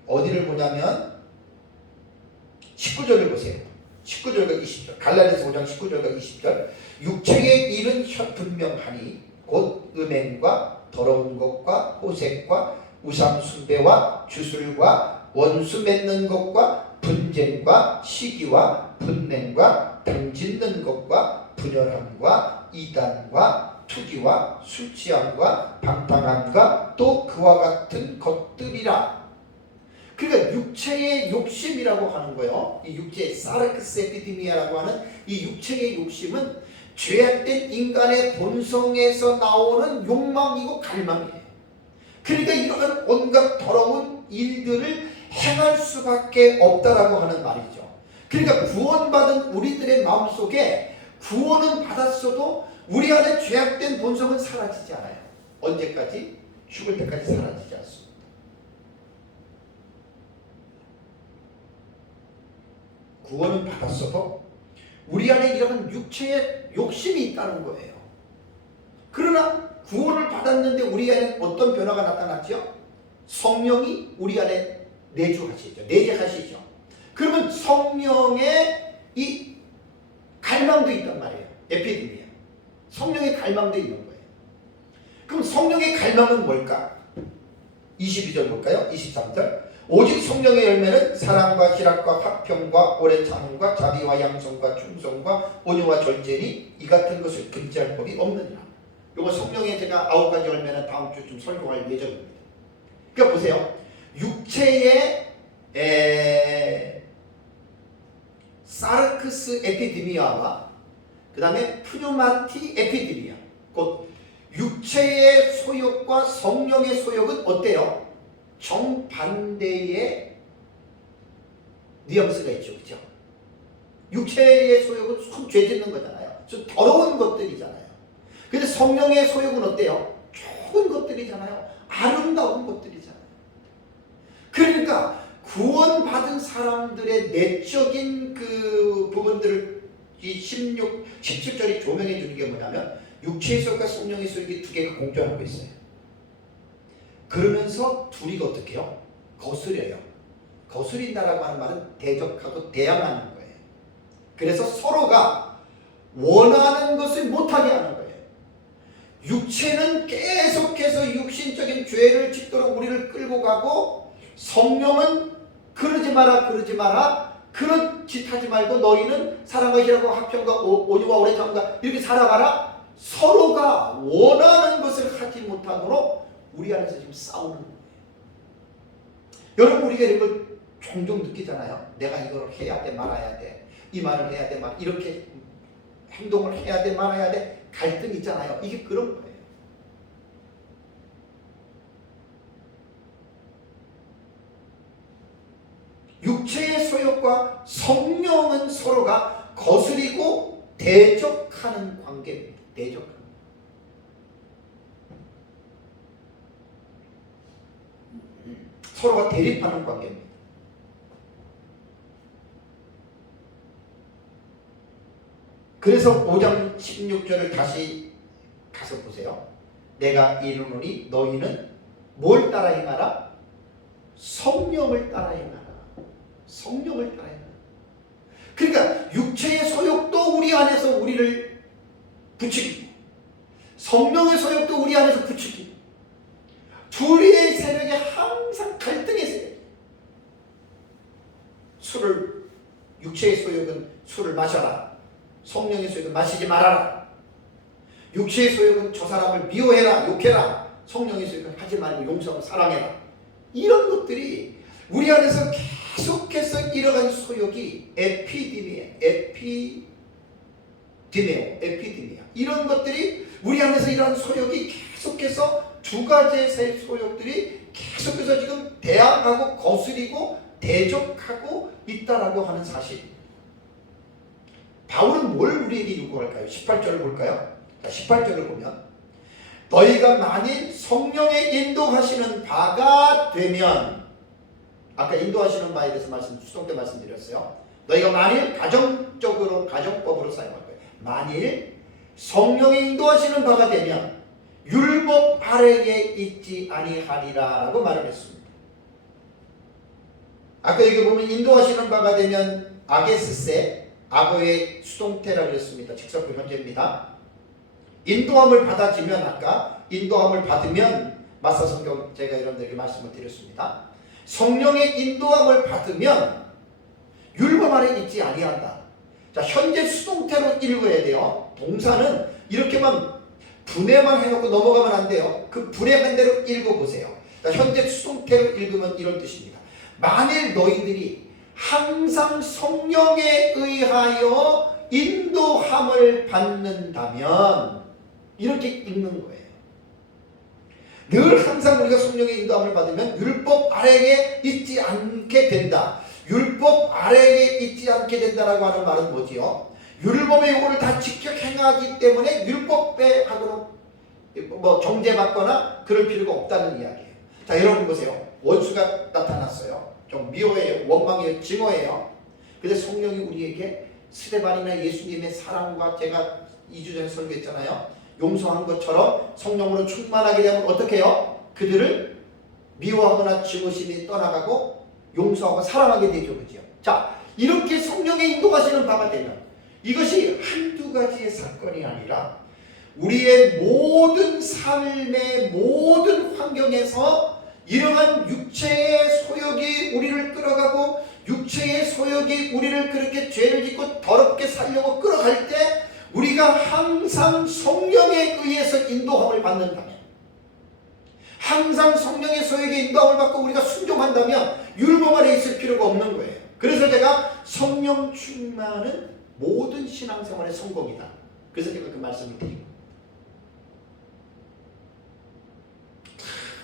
어디를 보냐면 19절을 보세요. 19절과 20절. 갈라디아서 5장 19절과 20절. 육체의 일은 분명하니 곧 음행과 더러운 것과 호색과 우상 숭배와 주술과 원수 맺는 것과 분쟁과 시기와 분냄과 등짓는 것과 분열함과 이단과 투기와 술 취함과 방탕함과 또 그와 같은 것들이라. 그러니까 육체의 욕심이라고 하는 거예요. 이 육체의 사르크스 에피디미아라고 하는 이 육체의 욕심은 죄악된 인간의 본성에서 나오는 욕망이고 갈망이에요. 그러니까 이러한 온갖 더러운 일들을 행할 수밖에 없다라고 하는 말이죠. 그러니까 구원받은 우리들의 마음속에 구원은 받았어도 우리 안에 죄악된 본성은 사라지지 않아요. 언제까지? 죽을 때까지 사라지지 않습니다. 구원은 받았어도 우리 안에 이런 육체의 욕심이 있다는 거예요. 그러나 구원을 받았는데 우리 안에 어떤 변화가 나타났죠? 성령이 우리 안에 내재하시죠. 그러면 성령의 이 갈망도 있단 말이에요. 에피디미아. 성령의 갈망도 있는 거예요. 그럼 성령의 갈망은 뭘까? 22절 볼까요? 23절. 오직 성령의 열매는 사랑과 희락과 화평과 오래 참음과 자비와 양성과 충성과 온유와 절제니 이 같은 것을 금지할 법이 없느니라. 이거 성령의 제가 9가지 열매는 다음 주쯤 설교할 예정입니다. 그러니까 보세요. 육체의 사르크스 에피디미아와 그 다음에 푸뉴마티 에피디미아, 곧 육체의 소욕과 성령의 소욕은 어때요? 정반대의 뉘앙스가 있죠. 그렇죠? 육체의 소욕은 좀 죄 짓는 거잖아요. 좀 더러운 것들이잖아요. 근데 성령의 소욕은 어때요? 좋은 것들이잖아요. 아름다운 것들이잖아요. 그러니까 구원받은 사람들의 내적인 그 부분들을 이 17절이 조명해 주는 게 뭐냐면 육체의 소욕과 성령의 소욕이 두 개가 공존하고 있어요. 그러면서 둘이 어떻게 해요? 거스려요. 거스린다라고 하는 말은 대적하고 대항하는 거예요. 그래서 서로가 원하는 것을 못하게 하는 거예요. 육체는 계속해서 육신적인 죄를 짓도록 우리를 끌고 가고, 성령은 그러지 마라 그런 짓 하지 말고 너희는 사랑과 희락과 화평과 온유와 오래 참음과 이렇게 살아가라. 서로가 원하는 것을 하지 못함으로 우리 안에서 지금 싸우는 거예요. 여러분, 우리가 이런 걸 종종 느끼잖아요. 내가 이걸 해야 돼 말아야 돼, 이 말을 해야 돼 이렇게 행동을 해야 돼 말아야 돼, 갈등 있잖아요. 이게 그런 거예요. 육체의 소욕과 성령은 서로가 거스리고 대적하는 관계입니다. 대적하는. 서로가 대립하는 관계입니다. 그래서 5장 16절을 다시 가서 보세요. 내가 이르노니 너희는 뭘 따라 행하라? 성령을 따라 행하라. 성령을 따라 행하라. 그러니까 육체의 소욕도 우리 안에서 우리를 부추기고, 성령의 소욕도 우리 안에서 부추기고, 둘의 세력이 항상 갈등의 세력. 육체의 소욕은 술을 마셔라. 성령의 소욕은 마시지 말아라. 육체의 소욕은 저 사람을 미워해라, 욕해라. 성령의 소욕은 하지 말고 용서하고 사랑해라. 이런 것들이 우리 안에서 계속해서 일어간 소욕이 에피디미아. 이런 것들이 우리 안에서 일어난 소욕이 계속해서 두 가지의 소욕들이 계속해서 지금 대항하고 거스리고 대적하고 있다라고 하는 사실입니다. 바울은 뭘 우리에게 요구할까요? 18절을 볼까요? 자, 18절을 보면 너희가 만일 성령의 인도하시는 바가 되면, 아까 인도하시는 바에 대해서 수동 때 말씀드렸어요. 너희가 만일 가정법으로 사용할 거예요. 만일 성령의 인도하시는 바가 되면 율법 아래에 있지 아니하리라 라고 말을 했습니다. 아까 여기 보면 인도하시는 바가 되면 아게스세, 악어의 수동태라고 했습니다. 직접부 현재입니다. 인도함을 받아지면, 아까 인도함을 받으면, 마사성경 제가 여러분들에게 말씀을 드렸습니다. 성령의 인도함을 받으면 율법 아래 있지 아니한다. 자, 현재 수동태로 읽어야 돼요. 동사는 이렇게만 분해만 해놓고 넘어가면 안 돼요. 그 분해한 대로 읽어보세요. 자, 현재 수동태로 읽으면 이런 뜻입니다. 만일 너희들이 항상 성령에 의하여 인도함을 받는다면, 이렇게 읽는 거예요. 늘 항상 우리가 성령의 인도함을 받으면 율법 아래에 있지 않게 된다. 율법 아래에 있지 않게 된다라고 하는 말은 뭐지요? 율법의 요구를 다 직접 행하기 때문에 율법에 하도록 정죄받거나 그럴 필요가 없다는 이야기예요. 자, 여러분 보세요. 원수가 나타났어요. 좀 미워해요. 원망이에요. 증오해요. 근데 성령이 우리에게 스데반이나 예수님의 사랑과, 제가 2주 전에 설교했잖아요. 용서한 것처럼 성령으로 충만하게 되면 어떻게 해요? 그들을 미워하거나 증오심이 떠나가고 용서하고 사랑하게 되죠. 그죠? 자, 이렇게 성령의 인도하시는 바가 되면 이것이 한두 가지의 사건이 아니라 우리의 모든 삶의 모든 환경에서 이러한 육체의 소욕이 우리를 끌어가고, 육체의 소욕이 우리를 그렇게 죄를 짓고 더럽게 살려고 끌어갈 때 우리가 항상 성령에 의해서 인도함을 받는다면, 항상 성령의 소욕에 인도함을 받고 우리가 순종한다면 율법 아래 있을 필요가 없는 거예요. 그래서 제가 성령 충만은 모든 신앙생활의 성공이다. 그래서 제가 그 말씀을 드립니다.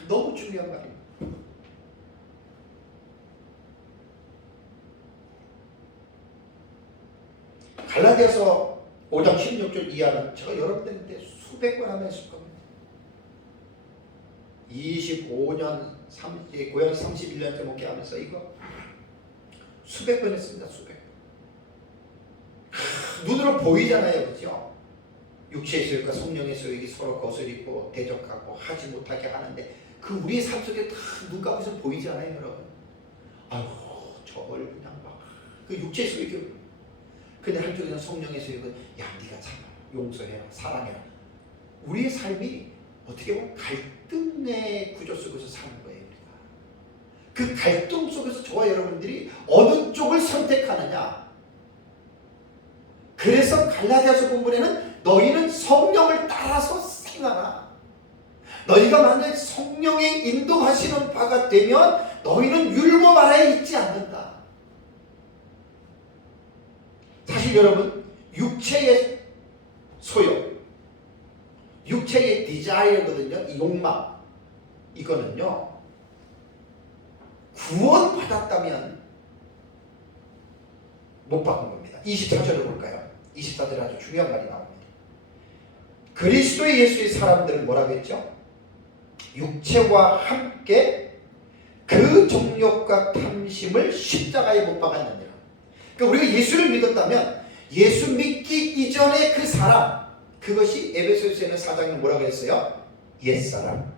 너무 중요한 말입니다. 갈라디아서 5장 16절 이하는 제가 여러분들한테 수백 번 하면 했을 겁니다. 25년, 고향 31년째 목회하면서 이거 수백 번 했습니다. 수백 번. 눈으로 보이잖아요. 그죠? 육체의 소욕과 성령의 소욕이 서로 거스리고 대적하고 하지 못하게 하는데 그 우리의 삶 속에 다 눈 감고서 보이잖아요. 여러분. 아유, 저걸 그냥 막 그 육체의 소욕이, 근데 한쪽에는 성령의 소욕은 야, 네가 참 용서해라, 사랑해라. 우리의 삶이 어떻게 보면 갈등의 구조 속에서 사는 거예요. 우리가. 그 갈등 속에서 저와 여러분들이 어느 쪽을 선택하느냐. 그래서 갈라디아서 본문에는 너희는 성령을 따라서 생활하라. 너희가 만약 성령의 인도하시는 바가 되면 너희는 율법 아래에 있지 않는다. 사실 여러분, 육체의 소욕, 육체의 디자이어거든요. 이 욕망, 이거는요, 구원받았다면 못 받은 겁니다. 24절을 볼까요? 24절에 아주 중요한 말이 나옵니다. 그리스도의 예수의 사람들은 뭐라고 했죠? 육체와 함께 그 정욕과 탐심을 십자가에 못 박았느니라. 그러니까 우리가 예수를 믿었다면 예수 믿기 이전의 그 사람, 그것이 에베소서에는 4장에 뭐라고 했어요? 옛사람.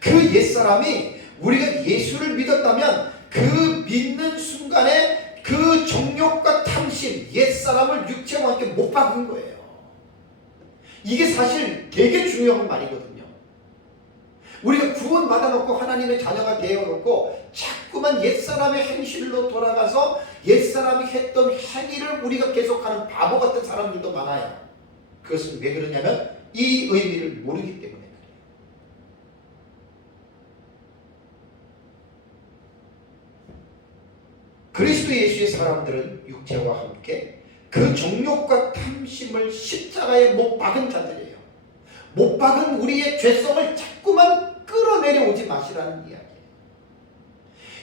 그 옛사람이, 우리가 예수를 믿었다면 그 믿는 순간에 그 정욕과 탐심, 옛사람을 육체와 함께 못 박은 거예요. 이게 사실 되게 중요한 말이거든요. 우리가 구원 받아놓고 하나님의 자녀가 되어놓고 자꾸만 옛사람의 행실로 돌아가서 옛사람이 했던 행위를 우리가 계속하는 바보 같은 사람들도 많아요. 그것은 왜 그러냐면 이 의미를 모르기 때문에 그래요. 그리스도 예수의 사람들은 육체와 함께 그 정욕과 탐심을 십자가에 못 박은 자들이에요. 못 박은 우리의 죄성을 자꾸만 끌어내려오지 마시라는 이야기예요.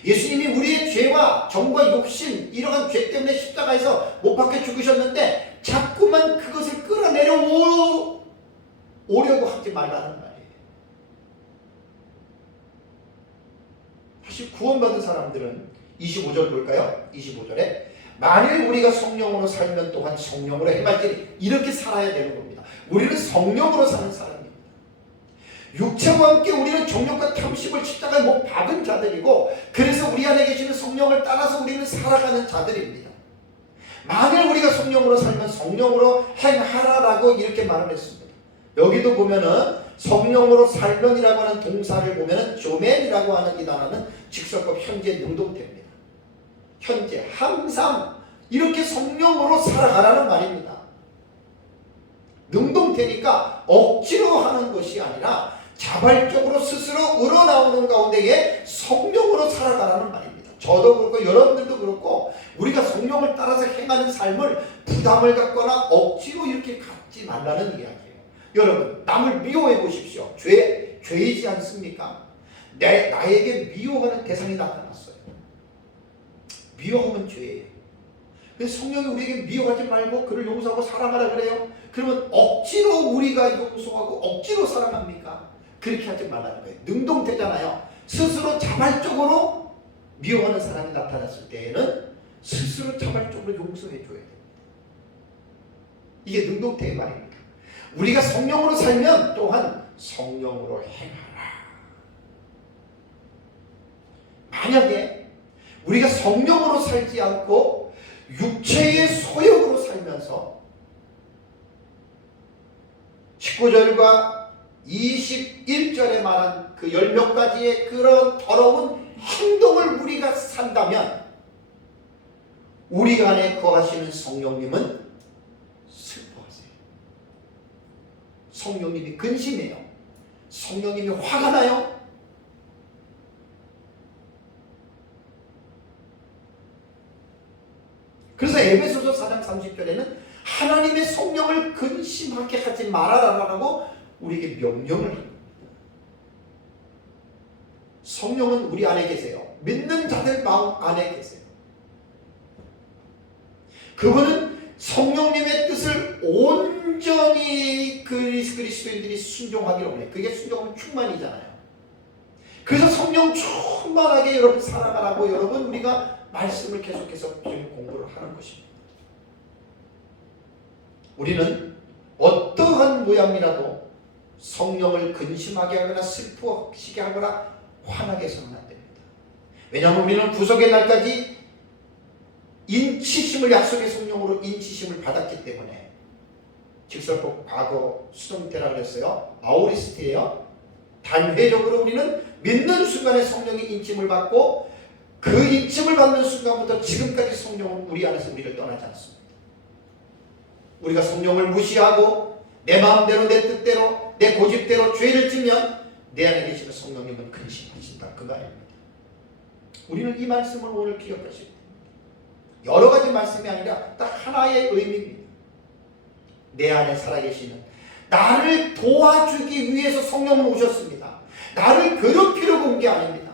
예수님이 우리의 죄와 정과 욕심 이러한 죄 때문에 십자가에서 못 박혀 죽으셨는데 자꾸만 그것을 끌어내려 오려고 하지 말라는 말이에요. 사실 구원받은 사람들은 25절 볼까요? 25절에 만일 우리가 성령으로 살면 또한 성령으로 행할지니 이렇게 살아야 되는 겁니다. 우리는 성령으로 사는 사람입니다. 육체와 함께 우리는 정욕과 탐심을 십자가에 못 박은 자들이고 그래서 우리 안에 계시는 성령을 따라서 우리는 살아가는 자들입니다. 만일 우리가 성령으로 살면 성령으로 행하라라고 이렇게 말을 했습니다. 여기도 보면은 성령으로 살면이라고 하는 동사를 보면은 조맨이라고 하는 이 단어는 직설법 현재 능동태입니다. 현재 항상 이렇게 성령으로 살아가라는 말입니다. 능동태니까 억지로 하는 것이 아니라 자발적으로 스스로 우러나오는 가운데에 성령으로 살아가라는 말입니다. 저도 그렇고 여러분들도 그렇고 우리가 성령을 따라서 행하는 삶을 부담을 갖거나 억지로 이렇게 갖지 말라는 이야기예요. 여러분 남을 미워해 보십시오. 죄이지 않습니까? 나에게 미워하는 대상이 나타났어요. 미워하면 죄예요. 그래서 성령이 우리에게 미워하지 말고 그를 용서하고 사랑하라 그래요. 그러면 억지로 우리가 용서하고 억지로 사랑합니까? 그렇게 하지 말라는 거예요. 능동태잖아요. 스스로 자발적으로 미워하는 사람이 나타났을 때에는 스스로 자발적으로 용서해 줘야 됩니다. 이게 능동태의 말입니다. 우리가 성령으로 살면 또한 성령으로 행하라. 만약에 우리가 성령으로 살지 않고 육체의 소욕으로 살면서 19절과 21절에 말한 그 10몇 가지의 그런 더러운 행동을 우리가 산다면 우리 안에 거하시는 성령님은 슬퍼하세요. 성령님이 근심해요. 성령님이 화가 나요. 그래서 에베소서 4장 30절에는 하나님의 성령을 근심하게 하지 말아라라고 우리에게 명령을 합니다. 성령은 우리 안에 계세요. 믿는 자들 마음 안에 계세요. 그분은 성령님의 뜻을 온전히 그리스도인들이 순종하기로 해요. 그게 순종하면 충만이잖아요. 그래서 성령 충만하게 여러분 살아가라고 여러분 우리가 말씀을 계속해서 지금 공부를 하는 것입니다. 우리는 어떠한 모양이라도 성령을 근심하게 하거나 슬퍼하게 하거나 화나게 해서는 안 됩니다. 왜냐하면 우리는 구속의 날까지 인치심을 약속의 성령으로 인치심을 받았기 때문에 직설법 과거 수동태라고 했어요. 아우리스트예요. 단회적으로 우리는 믿는 순간에 성령의 인침을 받고 그 인침을 받는 순간부터 지금까지 성령은 우리 안에서 우리를 떠나지 않습니다. 우리가 성령을 무시하고 내 마음대로 내 뜻대로 내 고집대로 죄를 지면 내 안에 계시는 성령님은 근심하신다 그 말입니다. 우리는 이 말씀을 오늘 기억하셔야 됩니다. 여러 가지 말씀이 아니라 딱 하나의 의미입니다. 내 안에 살아계시는 나를 도와주기 위해서 성령은 오셨습니다. 나를 괴롭히려고 온 게 아닙니다.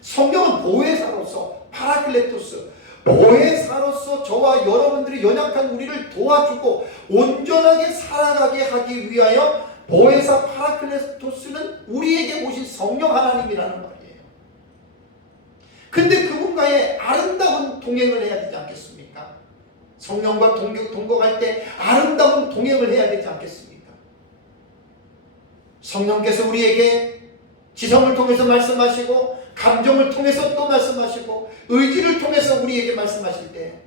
성령은 보혜사로서 파라클레토스 보혜사로서 저와 여러분들이 연약한 우리를 도와주고 온전하게 살아가게 하기 위하여 보혜사 파라클레토스는 우리에게 오신 성령 하나님이라는 말이에요. 근데 그분과의 아름다운 동행을 해야 되지 않겠습니까? 성령과 동거할 때 아름다운 동행을 해야 되지 않겠습니까? 성령께서 우리에게 지성을 통해서 말씀하시고 감정을 통해서 또 말씀하시고 의지를 통해서 우리에게 말씀하실 때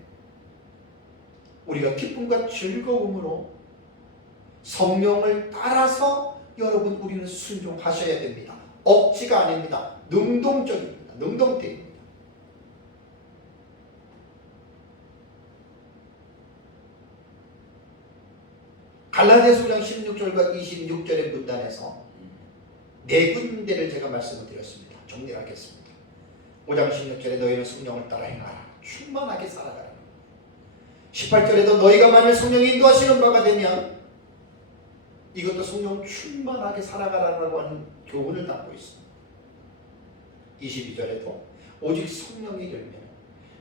우리가 기쁨과 즐거움으로 성령을 따라서 여러분 우리는 순종하셔야 됩니다. 억지가 아닙니다. 능동적입니다. 능동태입니다. 갈라디아서 5장 16절과 26절의 문단에서 네 군데를 제가 말씀을 드렸습니다. 정리를 하겠습니다. 5장 16절에 너희는 성령을 따라 행하라. 충만하게 살아가라. 18절에도 너희가 만일 성령이 인도하시는 바가 되면 이것도 성령 충만하게 살아가라고 하는 교훈을 담고 있습니다. 22절에도 오직 성령의 열매는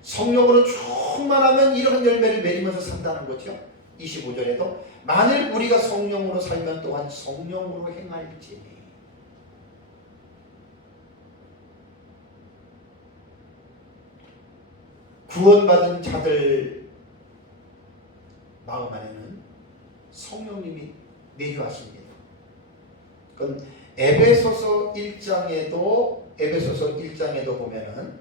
성령으로 충만하면 이런 열매를 맺으면서 산다는 거죠. 25절에도 만일 우리가 성령으로 살면 또한 성령으로 행할지니. 구원받은 자들 마음 안에는 성령님이 내주하십니다. 그건 에베소서 1장에도 보면은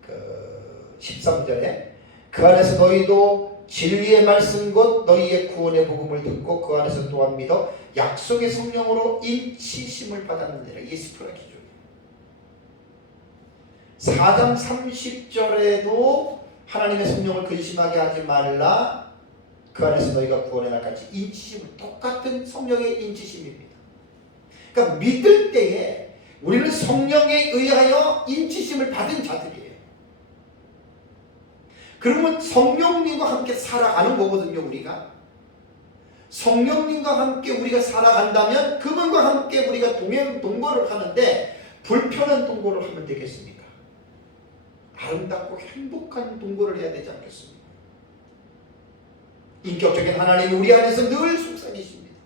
그 13절에 그 안에서 너희도 진리의 말씀 곧 너희의 구원의 복음을 듣고 그 안에서 또한 믿어 약속의 성령으로 인치심을 받았느니라. 이게 스프라 기준이에요. 4장 30절에도 하나님의 성령을 근심하게 하지 말라. 그 안에서 너희가 구원의 날까지 인치심을, 똑같은 성령의 인치심입니다. 그러니까 믿을 때에 우리는 성령에 의하여 인치심을 받은 자들이에요. 그러면 성령님과 함께 살아가는 거거든요. 우리가 성령님과 함께 우리가 살아간다면 그분과 함께 우리가 동거를 하는데 불편한 동거를 하면 되겠습니까? 아름답고 행복한 동거를 해야 되지 않겠습니까? 인격적인 하나님이 우리 안에서 늘 속삭이십니다.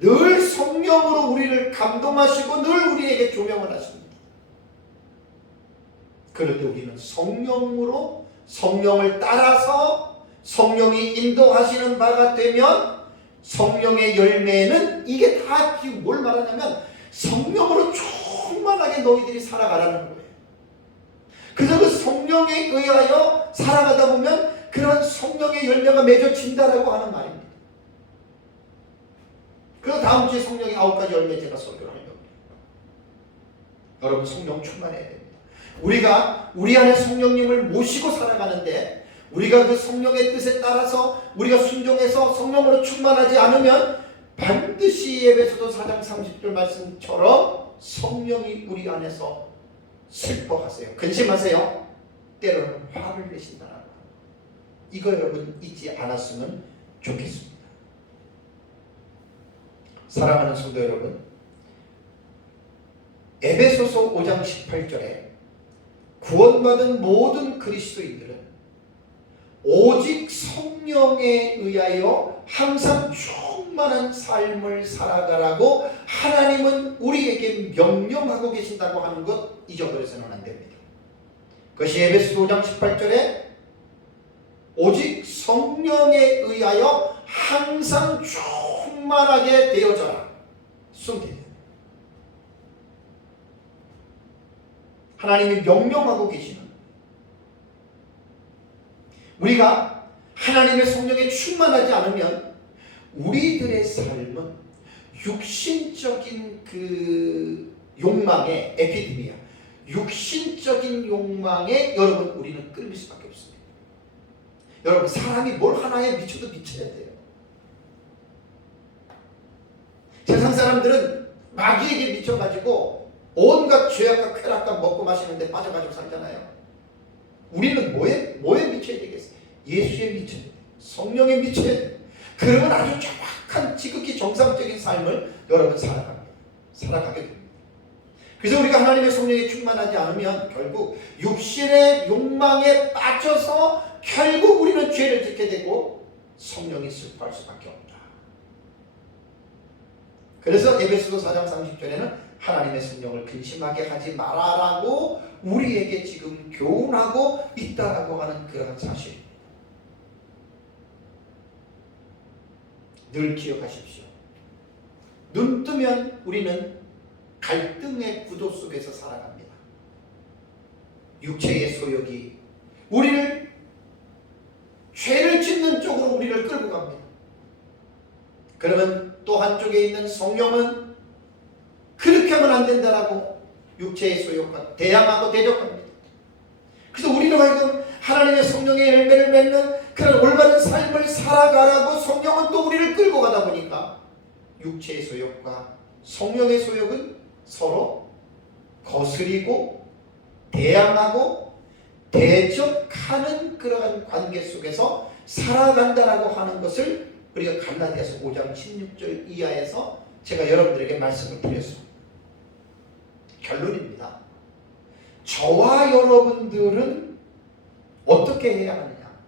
늘 성령으로 우리를 감동하시고 늘 우리에게 조명을 하십니다. 그런데 우리는 성령을 따라서 성령이 인도하시는 바가 되면 성령의 열매는 이게 다 지금 뭘 말하냐면 성령으로 충만하게 너희들이 살아가라는 거예요. 그래서 그 성령에 의하여 살아가다 보면 그런 성령의 열매가 맺어진다라고 하는 말입니다. 그래서 다음 주에 성령의 9가지 열매 제가 설교를 하려고 해요. 여러분 성령 충만해야 됩니다. 우리가 우리 안에 성령님을 모시고 살아가는데 우리가 그 성령의 뜻에 따라서 우리가 순종해서 성령으로 충만하지 않으면 반드시 에베소서 4장 30절 말씀처럼 성령이 우리 안에서 슬퍼하세요. 근심하세요. 때로는 화를 내신다라고. 이거 여러분 잊지 않았으면 좋겠습니다. 사랑하는 성도 여러분, 에베소서 5장 18절에 구원받은 모든 그리스도인들은 오직 성령에 의하여 항상 충만한 삶을 살아가라고 하나님은 우리에게 명령하고 계신다고 하는 것 잊어버려서는 안 됩니다. 그것이 에베소서 5장 18절에 오직 성령에 의하여 항상 충만하게 되어져라. 순대요. 하나님이 명령하고 계시는, 우리가 하나님의 성령에 충만하지 않으면 우리들의 삶은 육신적인 그 욕망의 에피데미아, 육신적인 욕망에 여러분 우리는 끌릴 수밖에 없습니다. 여러분 사람이 뭘 하나에 미쳐도 미쳐야 돼요. 세상 사람들은 마귀에게 미쳐가지고 온갖 죄악과 쾌락과 먹고 마시는데 빠져가지고 살잖아요. 우리는 뭐에 미쳐야 되겠어요? 예수에 미쳐야 돼요. 성령에 미쳐야 돼요. 그러면 아주 정확한 지극히 정상적인 삶을 여러분 살아가게 됩니다. 그래서 우리가 하나님의 성령에 충만하지 않으면 결국 육신의 욕망에 빠져서 결국 우리는 죄를 짓게 되고 성령이 슬퍼할 수밖에 없다. 그래서 에베소서 4장 30절에는 하나님의 성령을 근심하게 하지 말아라고 우리에게 지금 교훈하고 있다라고 하는 그런 사실입니다. 늘 기억하십시오. 눈 뜨면 우리는 갈등의 구도 속에서 살아갑니다. 육체의 소욕이 우리를 죄를 짓는 쪽으로 우리를 끌고 갑니다. 그러면 또 한쪽에 있는 성령은 그렇게 하면 안 된다라고 육체의 소욕과 대항하고 대적합니다. 그래서 우리는 하여금 하나님의 성령의 열매를 맺는 그런 올바른 삶을 살아가라고 성령은 또 우리를 끌고 가다 보니까 육체의 소욕과 성령의 소욕은 서로 거스리고 대항하고 대적하는 그러한 관계 속에서 살아간다라고 하는 것을 우리가 갈라디아서 5장 16절 이하에서 제가 여러분들에게 말씀을 드렸습니다. 결론입니다. 저와 여러분들은 어떻게 해야 하느냐?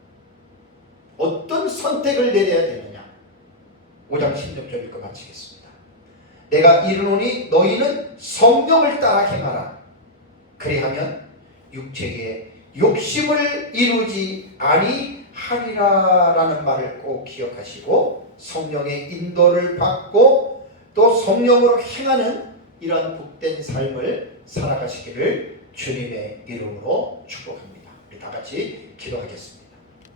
어떤 선택을 내려야 되느냐? 5장 16절 읽고 마치겠습니다. 내가 이르노니 너희는 성령을 따라 행하라. 그리하면 육체의 욕심을 이루지 아니하리라라는 말을 꼭 기억하시고 성령의 인도를 받고 또 성령으로 행하는 이러한 복된 삶을 살아가시기를 주님의 이름으로 축복합니다. 우리 다 같이 기도하겠습니다.